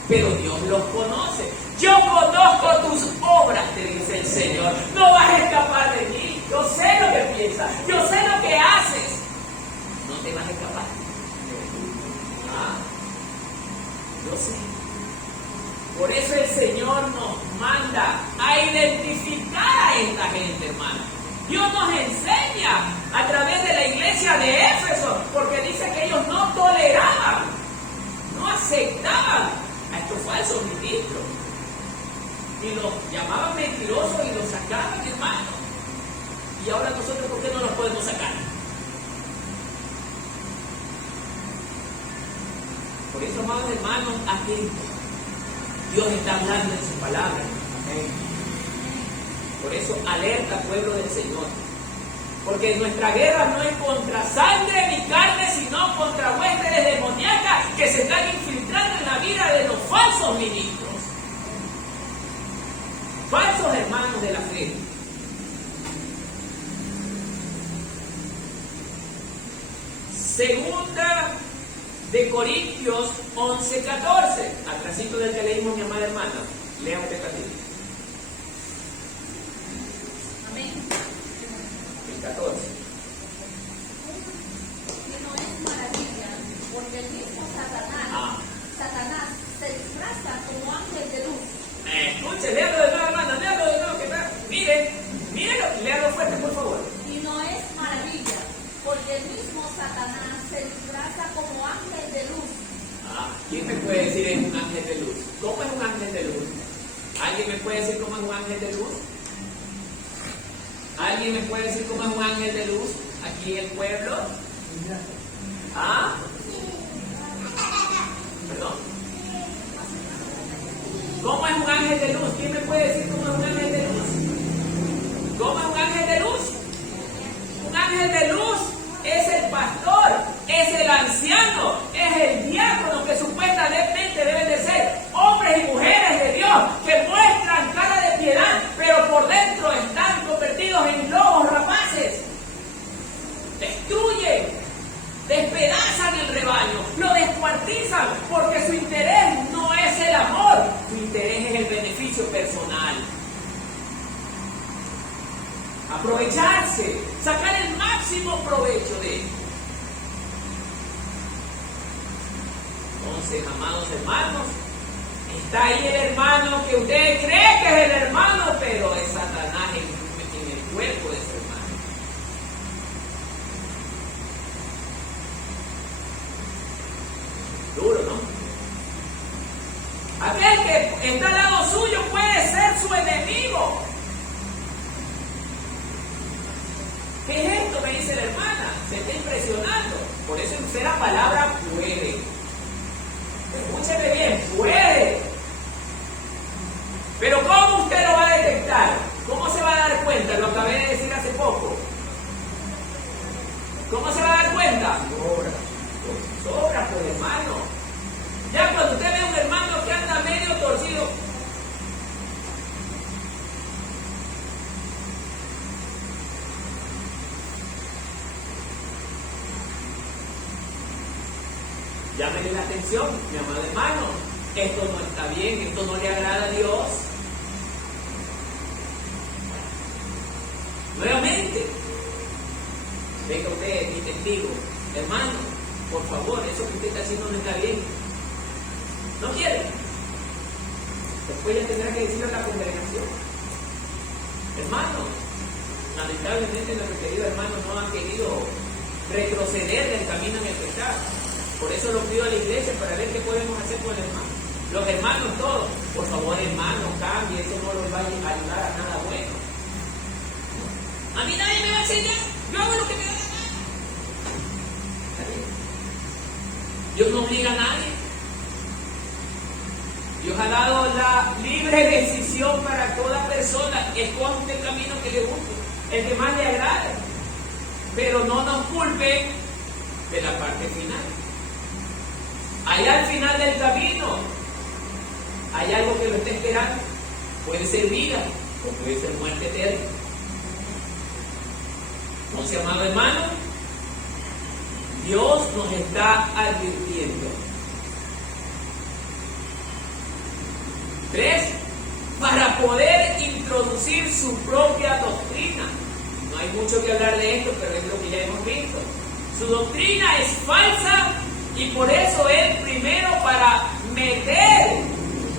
pero Dios los conoce. Yo conozco tus obras, te dice el Señor. No vas a escapar de mí. Yo sé lo que piensas, yo sé lo que haces. No te vas a escapar. Yo sé. Por eso el Señor nos manda a identificar a esta gente, hermano. Dios nos enseña a través de la iglesia de Éfeso, porque dice que ellos no toleraban, no aceptaban a estos falsos ministros. Y los llamaban mentirosos y los sacaban, hermano. Y ahora nosotros, ¿por qué no los podemos sacar? Por eso, amados hermanos, aquí Dios está hablando en su palabra. Por eso, alerta, pueblo del Señor. Porque nuestra guerra no es contra sangre ni carne, sino contra huestes demoníacas que se están infiltrando en la vida de los falsos ministros. Falsos hermanos de la fe. Segunda de Corintios 11:14. Atrasito del que leímos, mi amada hermana. Lea usted también. Amén. El 14. Que no es maravilla, porque el mismo Satanás se disfraza como ángel de luz. Escuche, léalo de nuevo, hermana, léalo de nuevo, que está. Mírenlo, léalo fuerte, por favor. Y no es maravilla, porque el mismo Satanás se disfraza como ángel de luz. ¿Quién me puede decir es un ángel de luz? ¿Cómo es un ángel de luz? ¿Alguien me puede decir cómo es un ángel de luz? ¿Alguien me puede decir cómo es un ángel de luz aquí en el pueblo? Perdón. ¿Cómo es un ángel de luz? ¿Quién me puede decir cómo es un ángel de luz? ¿Cómo es un ángel de luz? Un ángel de luz es el pastor, es el anciano, es el diácono, que supuestamente deben de ser hombres y mujeres de Dios que muestran cara de piedad, pero por dentro están convertidos en lobos rapaces. Destruyen, despedazan el rebaño, lo descuartizan, porque su interés no es el amor, su interés es el beneficio personal. Aprovecharse, sacar el máximo provecho de él. Entonces, amados hermanos, está ahí el hermano que usted cree que es el hermano, pero es Satanás en el cuerpo de su hermano. Duro, ¿no? Aquel que está al lado suyo puede ser su enemigo. ¿Qué es esto? Me dice la hermana. Se está impresionando. Por eso usé la palabra puede. Escúcheme bien, puede. Pero ¿cómo usted lo va a detectar? ¿Cómo se va a dar cuenta? Lo acabé de decir hace poco. ¿Cómo se va a dar cuenta? Sobra, pues, hermano. Ya cuando usted ve a un hermano que anda medio torcido, llámele la atención, mi amado hermano. Esto no está bien, esto no le agrada a Dios. Nuevamente, venga usted, mi testigo, hermano, por favor, eso que usted está haciendo no está bien. ¿No quiere? Después ya tendrá que decirle a la congregación. Hermano, lamentablemente nuestros queridos hermanos no han querido retroceder del camino en el que está. Por eso lo pido a la iglesia para ver qué podemos hacer con el hermano. Los hermanos todos, por favor, hermano, cambie, eso no los va a ayudar a nada bueno. A mí nadie me va a enseñar, yo hago lo que me da la gana. Dios no obliga a nadie. Dios ha dado la libre decisión para toda persona. Escoge el camino que le guste, el que más le agrade. Pero no nos culpen de la parte final. Allá al final del camino hay algo que lo está esperando. Puede ser vida o puede ser muerte eterna. Entonces, amado hermano, Dios nos está advirtiendo. 3. Para poder introducir su propia doctrina. No hay mucho que hablar de esto, pero es lo que ya hemos visto. Su doctrina es falsa y por eso él primero, para meter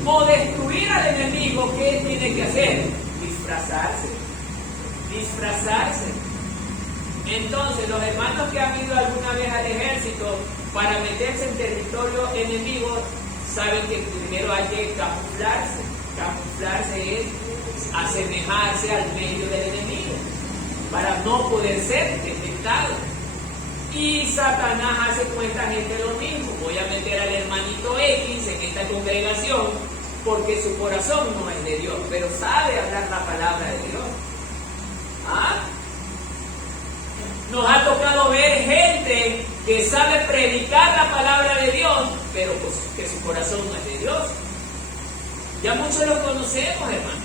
o destruir al enemigo, ¿qué tiene que hacer? Disfrazarse. Entonces, los hermanos que han ido alguna vez al ejército para meterse en territorio enemigo, saben que primero hay que camuflarse. Camuflarse es asemejarse al medio del enemigo para no poder ser detectado. Y Satanás hace con esta gente lo mismo. Voy a meter al hermanito X en esta congregación porque su corazón no es de Dios, pero sabe hablar la palabra de Dios. ¿Ah? Nos ha tocado ver gente que sabe predicar la palabra de Dios, pero pues que su corazón no es de Dios. Ya muchos los conocemos, hermano.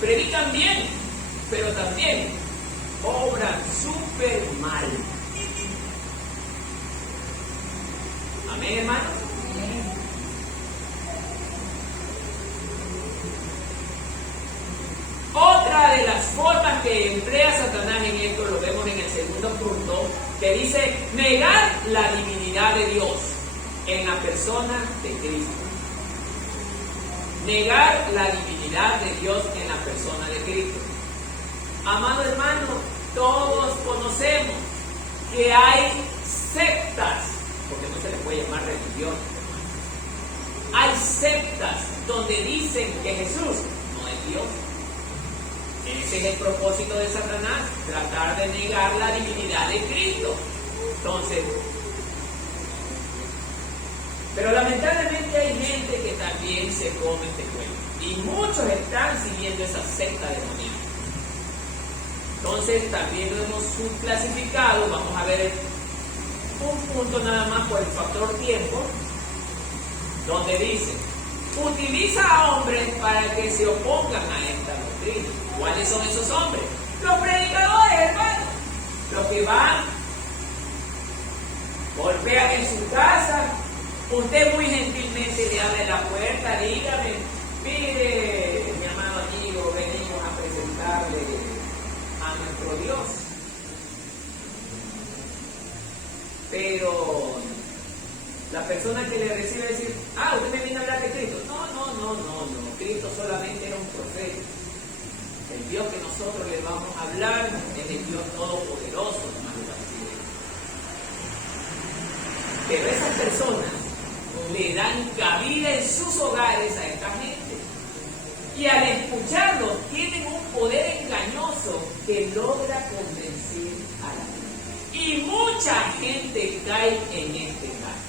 Predican bien, pero también obran súper mal. Amén, hermanos. Otra de las formas que emplea Satanás en esto, lo vemos en el segundo punto, que dice negar la divinidad de Dios en la persona de Cristo. Negar la divinidad de Dios en la persona de Cristo. Amado hermano, todos conocemos que hay sectas, porque no se les puede llamar religión. Hay sectas donde dicen que Jesús no es Dios. Ese es el propósito de Satanás, tratar de negar la divinidad de Cristo. Entonces, pero lamentablemente hay gente que también se come este cuento. Y muchos están siguiendo esa secta demoníaca. Entonces, también lo hemos subclasificado. Vamos a ver un punto nada más por el factor tiempo, donde dice: utiliza a hombres para que se opongan a esta doctrina. ¿Cuáles son esos hombres? Los predicadores, hermano. Los que van, golpean en su casa. Usted muy gentilmente le abre la puerta, dígame: mire, mi amado amigo, venimos a presentarle a nuestro Dios. Pero la persona que le recibe decir: usted me viene a hablar de Cristo. No. Cristo solamente era un profeta. El Dios que nosotros le vamos a hablar es el Dios todopoderoso, hermano. Pero esas personas le dan cabida en sus hogares a esta gente. Y al escucharlos tienen un poder engañoso que logra convencer a la gente. Y mucha gente cae en este caso.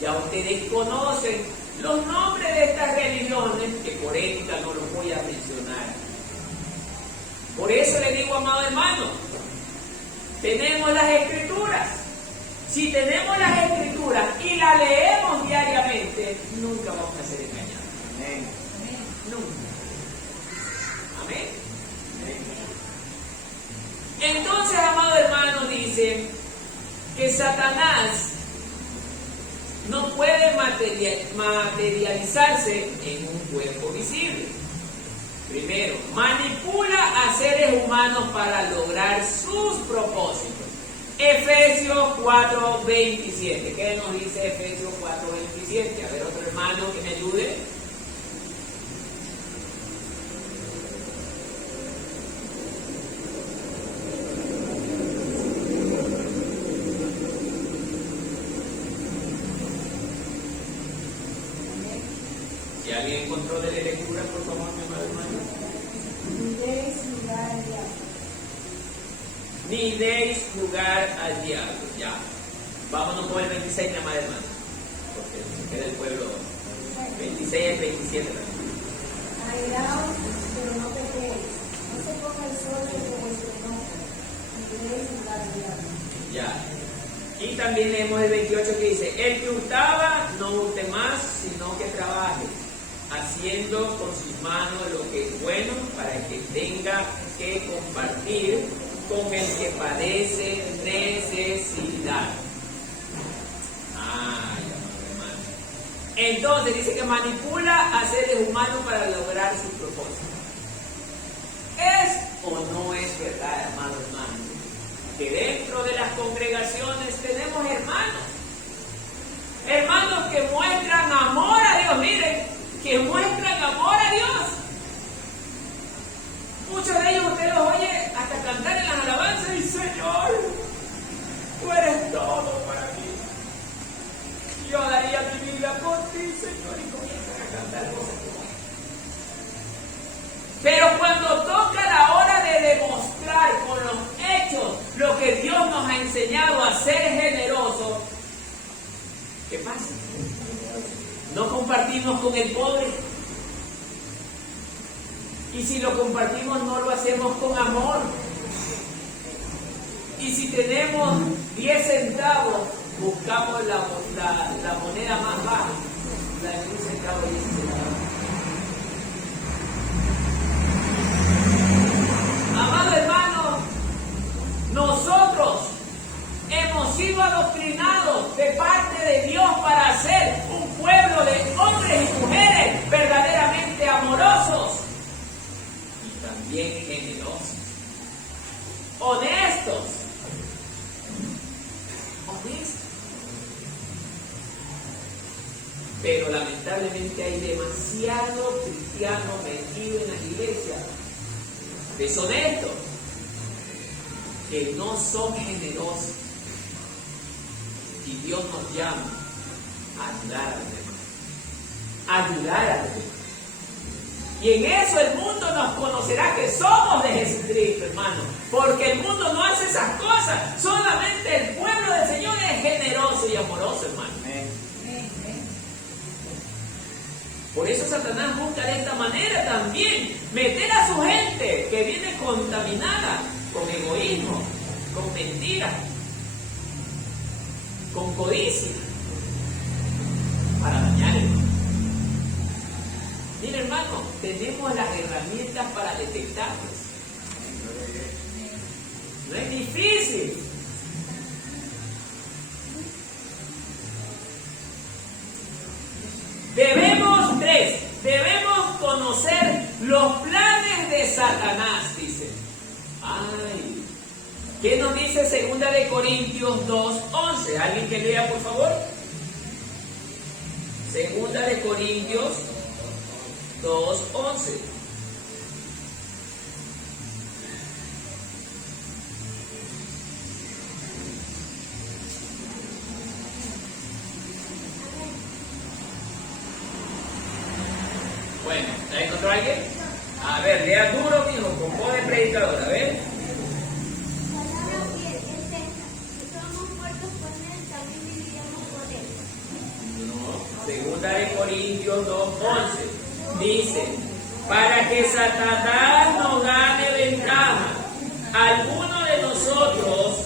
Ya ustedes conocen los nombres de estas religiones, que por ética no los voy a mencionar. Por eso le digo, amado hermano, tenemos las Escrituras. Si tenemos las Escrituras y las leemos diariamente, nunca vamos a ser engañados. Amén. Nunca. Amén. Entonces, amado hermano, dice que Satanás no puede materializarse en un cuerpo visible. Primero, manipula a seres humanos para lograr sus propósitos. Efesios 4:27. ¿Qué nos dice Efesios 4:27? A ver, otro hermano que me ayude. Si alguien encontró de lectura, por favor, mi amado hermano. Ni deis lugar al diablo. Ya. Vámonos por No, el 26 nada más, hermano. Porque se queda el pueblo. 26 y el 27 también. Airaos, pero no pequéis. No se ponga el sol sobre vuestro enojo, ni queréis jugar al diablo. Ya. Y también leemos el 28 que dice: el que hurtaba, no hurte más, sino que trabaje, haciendo con sus manos lo que es bueno, para que tenga que compartir con el que padece necesidad. Ay, hermano. Entonces dice que manipula a seres humanos para lograr sus propósitos. ¿Es o no es verdad, hermano? Que dentro de las congregaciones tenemos hermanos que muestran amor a Dios, miren, que muestran amor a Dios. Muchos de ellos usted los oye hasta cantar en las alabanzas y: Señor, tú eres todo para mí. Yo daría mi vida por ti, Señor, y comienzan a cantar cosas como esas. Pero cuando toca la hora de demostrar con los hechos lo que Dios nos ha enseñado a ser generosos, ¿qué pasa? No compartimos con el pobre. Y si lo compartimos, no lo hacemos con amor. Y si tenemos 10 centavos, buscamos la moneda más baja, la de 1 centavo y 10 centavos. Amado hermano, nosotros hemos sido adoctrinados de parte de Dios para ser un pueblo de hombres y mujeres verdaderamente amorosos y también generosos, honestos. Pero lamentablemente hay demasiado cristiano metido en la iglesia, deshonestos, que no son generosos. Y Dios nos llama a ayudar a los demás. Ayudar a los demás. Y en eso el mundo nos conocerá que somos de Jesucristo, hermano. Porque el mundo no hace esas cosas. Solamente el pueblo del Señor es generoso y amoroso, hermano. Por eso Satanás busca de esta manera también meter a su gente que viene contaminada con egoísmo, con mentira, con codicia, para dañar, hermano. Mira, hermano, tenemos las herramientas para detectarlos. No es difícil. Debemos conocer los planes de Satanás, dice. Ay, ¿qué nos dice 2 Corintios 2:11? ¿Alguien que lea, por favor? 2 Corintios 2:11. Bueno, ¿la encontró alguien? A ver, lea duro, mijo, con voz de predicador, a ver. No, 2 Corintios 2:11 dice: para que Satanás no gane ventaja alguno de nosotros,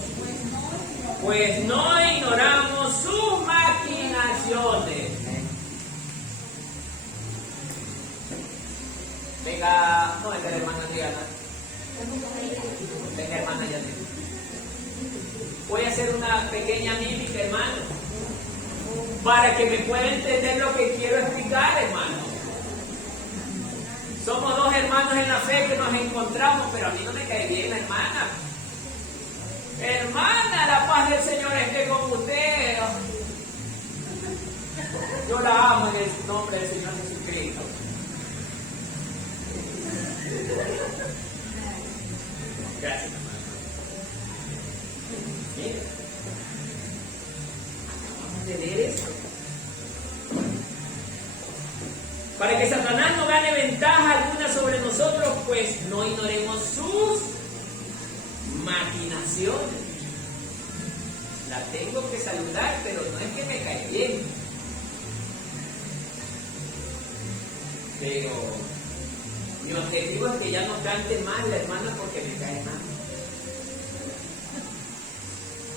pues no ignoramos sus maquinaciones. Venga, no, esta hermana Diana. Venga, hermana Diana. Voy a hacer una pequeña mímica, hermano, para que me pueda entender lo que quiero explicar, hermano. Somos dos hermanos en la fe que nos encontramos, pero a mí no me cae bien la hermana. Hermana, la paz del Señor esté con usted. Yo la amo en el nombre del Señor Jesucristo. Gracias, hermano. Mira, acabamos de leer esto. Para que Satanás no gane ventaja alguna sobre nosotros, pues no ignoremos sus maquinaciones. La tengo que saludar, pero no es que me cae bien. Pero mi objetivo es que ya no cante más la hermana porque me cae mal.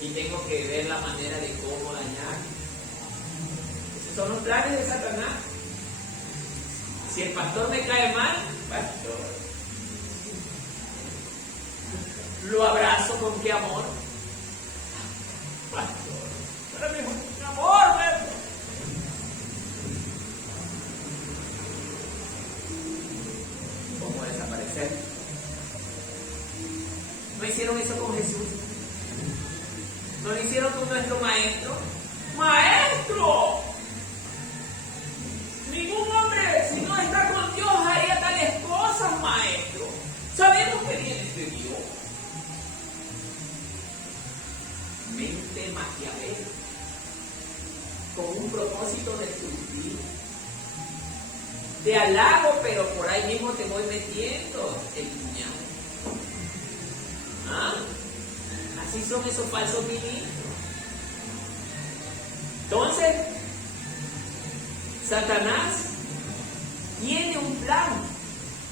Y tengo que ver la manera de cómo dañar. Esos son los planes de Satanás. Si el pastor me cae mal, pastor, lo abrazo con qué amor. Pastor, pero mi amor, ¿verdad? ¿Cómo desaparecer? ¿No hicieron eso con Jesús? ¿No lo hicieron con nuestro maestro? ¡Maestro! Ningún hombre, si no está con Dios, haría tales cosas, maestro. Sabemos que vienes de Dios. Mente maquiavélica, con un propósito destructivo. Te halago, pero por ahí mismo te voy metiendo el puñal. ¿Ah? Así son esos falsos ministros. Entonces, Satanás tiene un plan,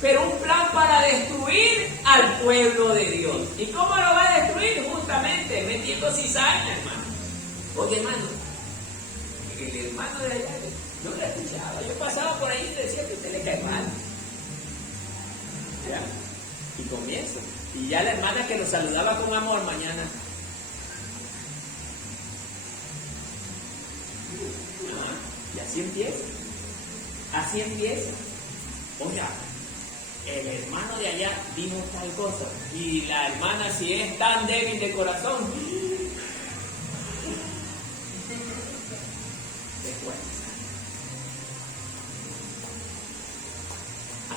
pero un plan para destruir al pueblo de Dios. ¿Y cómo lo va a destruir? Justamente metiendo cizaña, hermano. Oye, hermano, el hermano de allá, yo lo escuchaba, yo pasaba por ahí y decía que usted le cae mal. ¿Ya? Y comienzo. Y ya la hermana que lo saludaba con amor mañana. Y así empieza. Así empieza. Oiga, el hermano de allá dijo tal cosa. Y la hermana, si es tan débil de corazón,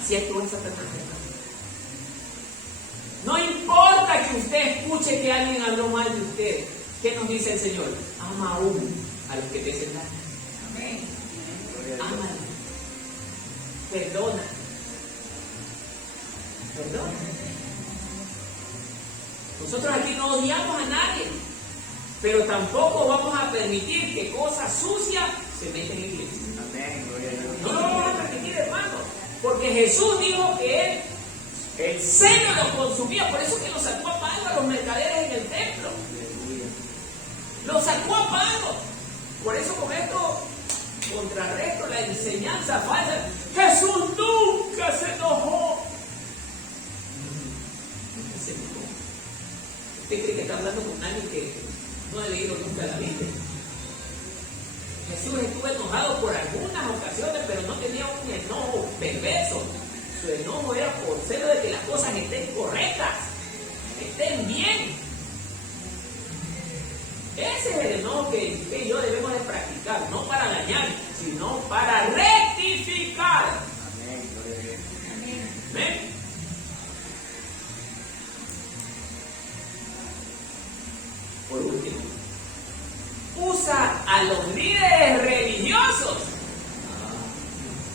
así actúa Satanás, hermano. No importa que usted escuche que alguien habló mal de usted. ¿Qué nos dice el Señor? Ama aún a los que te hacen daño. Amén. Ámalo. Perdona. Perdona. Nosotros aquí no odiamos a nadie, pero tampoco vamos a permitir que cosas sucias se metan en la iglesia. Amén. No lo vamos a permitir, hermano, porque Jesús dijo que el celo lo consumía, por eso que lo sacó a palo a los mercaderes en el templo. Lo sacó a palo. Por eso con esto contrarresto la enseñanza falsa. Jesús nunca se enojó. Nunca se enojó. ¿Usted cree que está hablando con alguien que no ha leído nunca la Biblia? Jesús estuvo enojado por algunas ocasiones, pero no tenía un enojo perverso. Su enojo era por celo de que las cosas estén correctas, estén bien. Ese es el enojo que usted y yo debemos de practicar, no para dañar, sino para rectificar. Amén. Amén. Por último, usa a los líderes religiosos,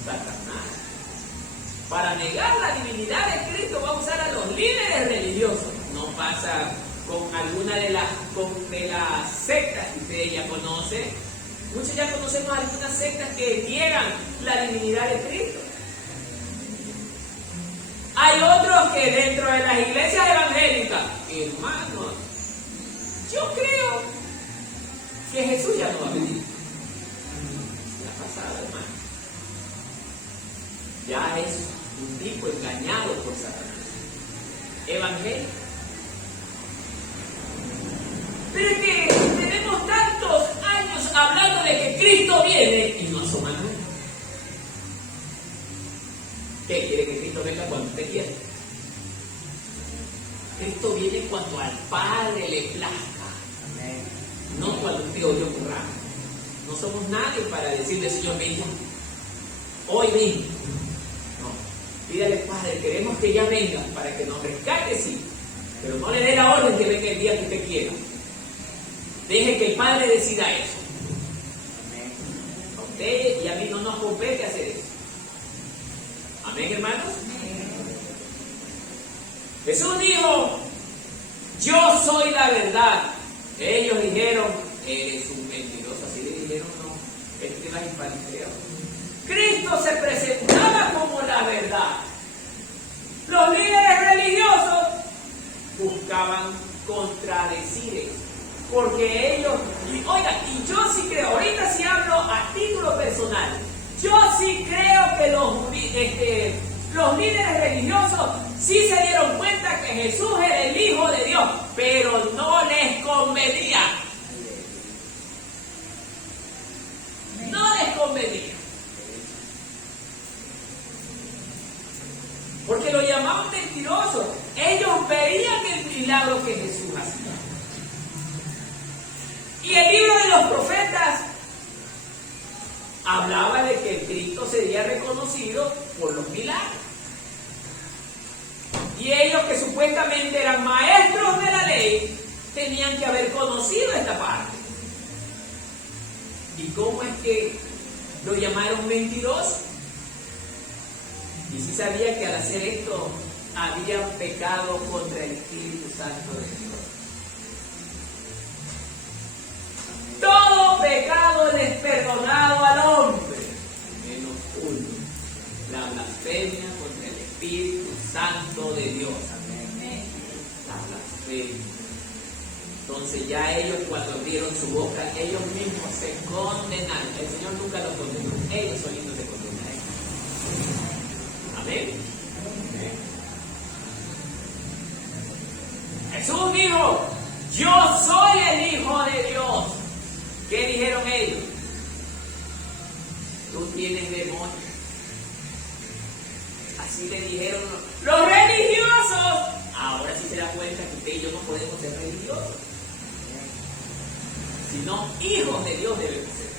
Satanás, para negar la divinidad de Cristo. Va a usar a los líderes religiosos. No pasa con alguna de las sectas que usted ya conoce. Muchos ya conocemos algunas sectas que niegan la divinidad de Cristo. Hay otros que dentro de las iglesias evangélicas, hermanos, yo creo que Jesús ya no va a venir. Ya ha pasado, hermano. Ya es un tipo engañado por Satanás. Evangélico. Pero es que tenemos tantos años hablando de que Cristo viene y no asoma nada. ¿Qué quiere que Cristo venga cuando usted quiera? Cristo viene cuando al Padre le plazca. Amén. No cuando usted o yo ocurra. No somos nadie para decirle, Señor, venga. Hoy ven. No. Pídale, Padre, queremos que ya venga para que nos rescate, sí. Pero no le dé la orden que venga el día que usted quiera. Deje que el Padre decida eso. Amén. A usted y a mí no nos compete hacer eso. Amén, hermanos. Amén. Jesús dijo, yo soy la verdad, Ellos dijeron, eres un mentiroso, así le dijeron, no, escribas y fariseos. Cristo se presentaba como la verdad. Los líderes religiosos buscaban contradecir eso, porque ellos, y yo sí creo, ahorita sí hablo a título personal, yo sí creo que los líderes religiosos sí se dieron cuenta que Jesús era el Hijo de Dios, pero no les convenía. No les convenía. Porque lo llamaban mentiroso. Ellos veían el milagro que Jesús hacía. Y el libro de los profetas hablaba de que el Cristo sería reconocido por los milagros. Y ellos, que supuestamente eran maestros de la ley, tenían que haber conocido esta parte. ¿Y cómo es que lo llamaron mentiroso? Y si sabía que al hacer esto habían pecado contra el Espíritu Santo de Dios. Todo pecado es perdonado al hombre, menos uno: la blasfemia contra el Espíritu Santo de Dios. Amén. La blasfemia. Entonces ya ellos, cuando abrieron su boca, ellos mismos se condenaron. El Señor nunca los condenó, ellos solitos se condenaron. Amén. Jesús dijo, yo soy el Hijo de Dios. ¿Qué dijeron ellos? Tú tienes demonios. Así le dijeron los religiosos. Ahora sí se da cuenta que usted y yo no podemos ser religiosos, sino hijos de Dios debemos ser.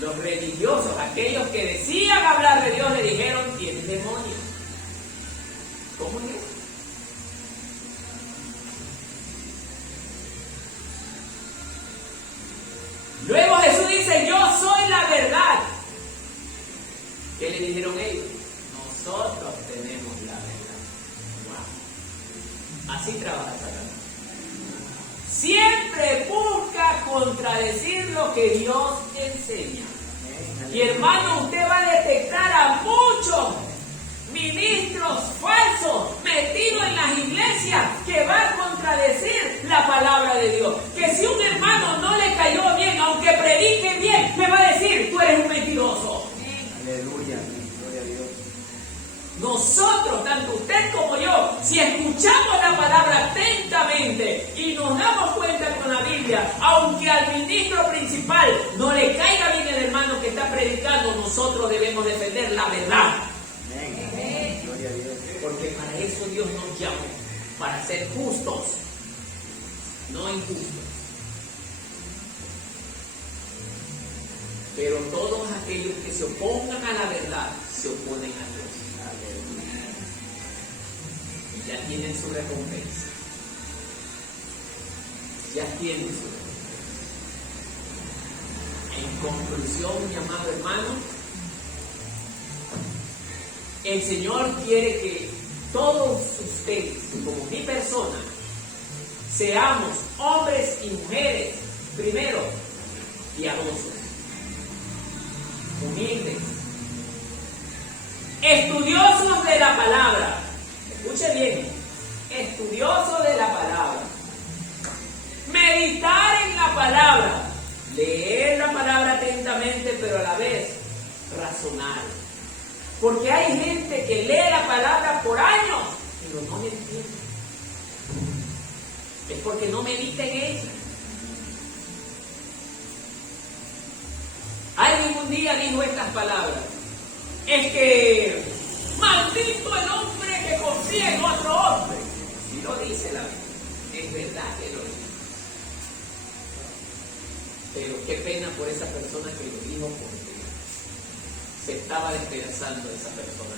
Los religiosos, aquellos que decían hablar de Dios, le dijeron, tienes demonios. ¿Cómo es? Luego Jesús dice, yo soy la verdad. ¿Qué le dijeron ellos? Nosotros tenemos la verdad. Wow. Así trabaja Satanás. Siempre busca contradecir lo que Dios enseña. Y hermano, usted va a detectar a muchos ministros falsos metidos en las iglesias que van a contradecir la palabra de Dios. Que si un hermano no le cayó bien, aunque predique bien, me va a decir, tú eres un mentiroso. Aleluya, gloria a Dios. Nosotros, tanto usted como yo, si escuchamos la palabra atentamente y nos damos cuenta con la Biblia, aunque al ministro principal no le caiga bien el hermano que está predicando, nosotros debemos defender la verdad. Amén. Gloria a Dios. Porque para eso Dios nos llamó, para ser justos, no injustos. Pero todos aquellos que se opongan a la verdad, se oponen a Dios. Y ya tienen su recompensa. Ya tienen su recompensa. En conclusión, mi amado hermano, el Señor quiere que todos ustedes, como mi persona, seamos hombres y mujeres, primero, piadosos, humildes, estudiosos de la palabra. Escuche bien, estudiosos de la palabra. Meditar en la palabra, leer la palabra atentamente, pero a la vez razonar. Porque hay gente que lee la palabra por años, pero no me entiende. Es porque no medita en ella. Alguien un día dijo estas palabras: es que maldito el hombre que confía en otro hombre. Si lo dice la Biblia, es verdad que lo dice. Pero qué pena por esa persona que lo dijo, porque se estaba despedazando esa persona.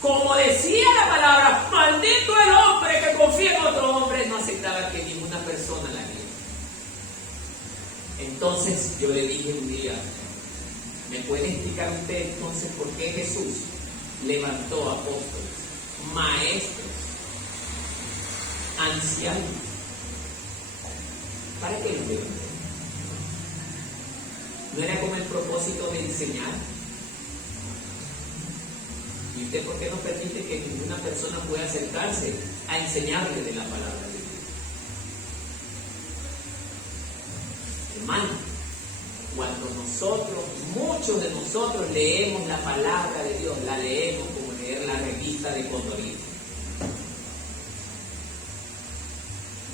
Como decía la palabra, maldito el hombre que confía en otro hombre, no aceptaba que ninguna persona la viera. Entonces yo le dije un día, ¿me puede explicar usted entonces por qué Jesús levantó apóstoles, maestros, ancianos. ¿Para qué los veo? ¿No era con el propósito de enseñar? ¿Y usted por qué no permite que ninguna persona pueda acercarse a enseñarle de la palabra de Dios? Hermano, cuando nosotros, muchos de nosotros leemos la palabra de Dios, la leemos como leer la revista de Condorito.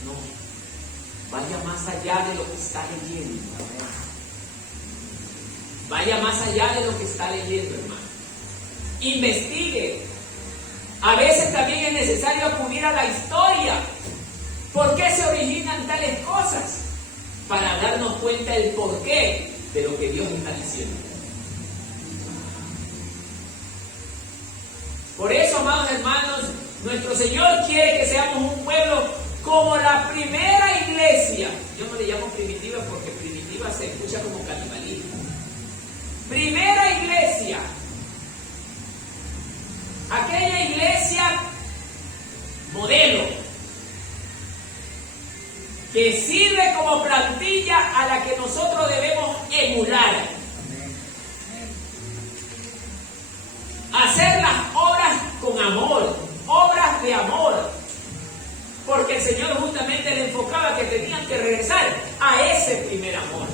No, vaya más allá de lo que está leyendo. Vaya más allá de lo que está leyendo, hermano. Investigue. A veces también es necesario acudir a la historia. ¿Por qué se originan tales cosas? Para darnos cuenta del porqué de lo que Dios está diciendo. Por eso, amados hermanos, nuestro Señor quiere que seamos un pueblo como la primera iglesia. Yo no le llamo primitiva porque primitiva se escucha como canibalismo. Primera iglesia. Aquella iglesia modelo que sirve como plantilla a la que nosotros debemos emular. Hacer las obras con amor, obras de amor, porque el Señor justamente le enfocaba que tenían que regresar a ese primer amor.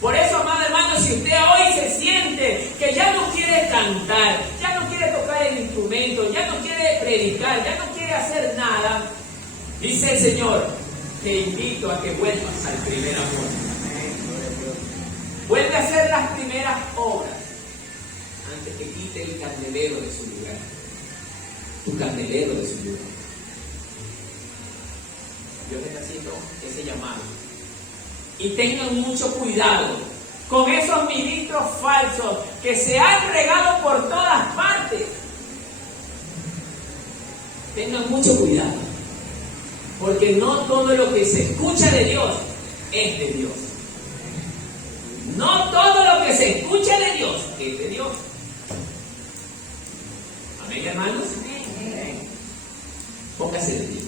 Por eso, amado hermano, si usted hoy se siente que ya no quiere cantar, ya no quiere tocar el instrumento, ya no quiere predicar, ya no quiere hacer nada, dice el Señor, te invito a que vuelvas al primer amor. Vuelve a hacer las primeras obras antes que quite el candelero de su lugar. Tu candelero de su lugar. Dios está haciendo ese llamado. Y tengan mucho cuidado con esos ministros falsos que se han regado por todas partes. Tengan mucho cuidado, porque no todo lo que se escucha de Dios es de Dios. No todo lo que se escucha de Dios es de Dios. Amén, hermanos. Póngase de pie.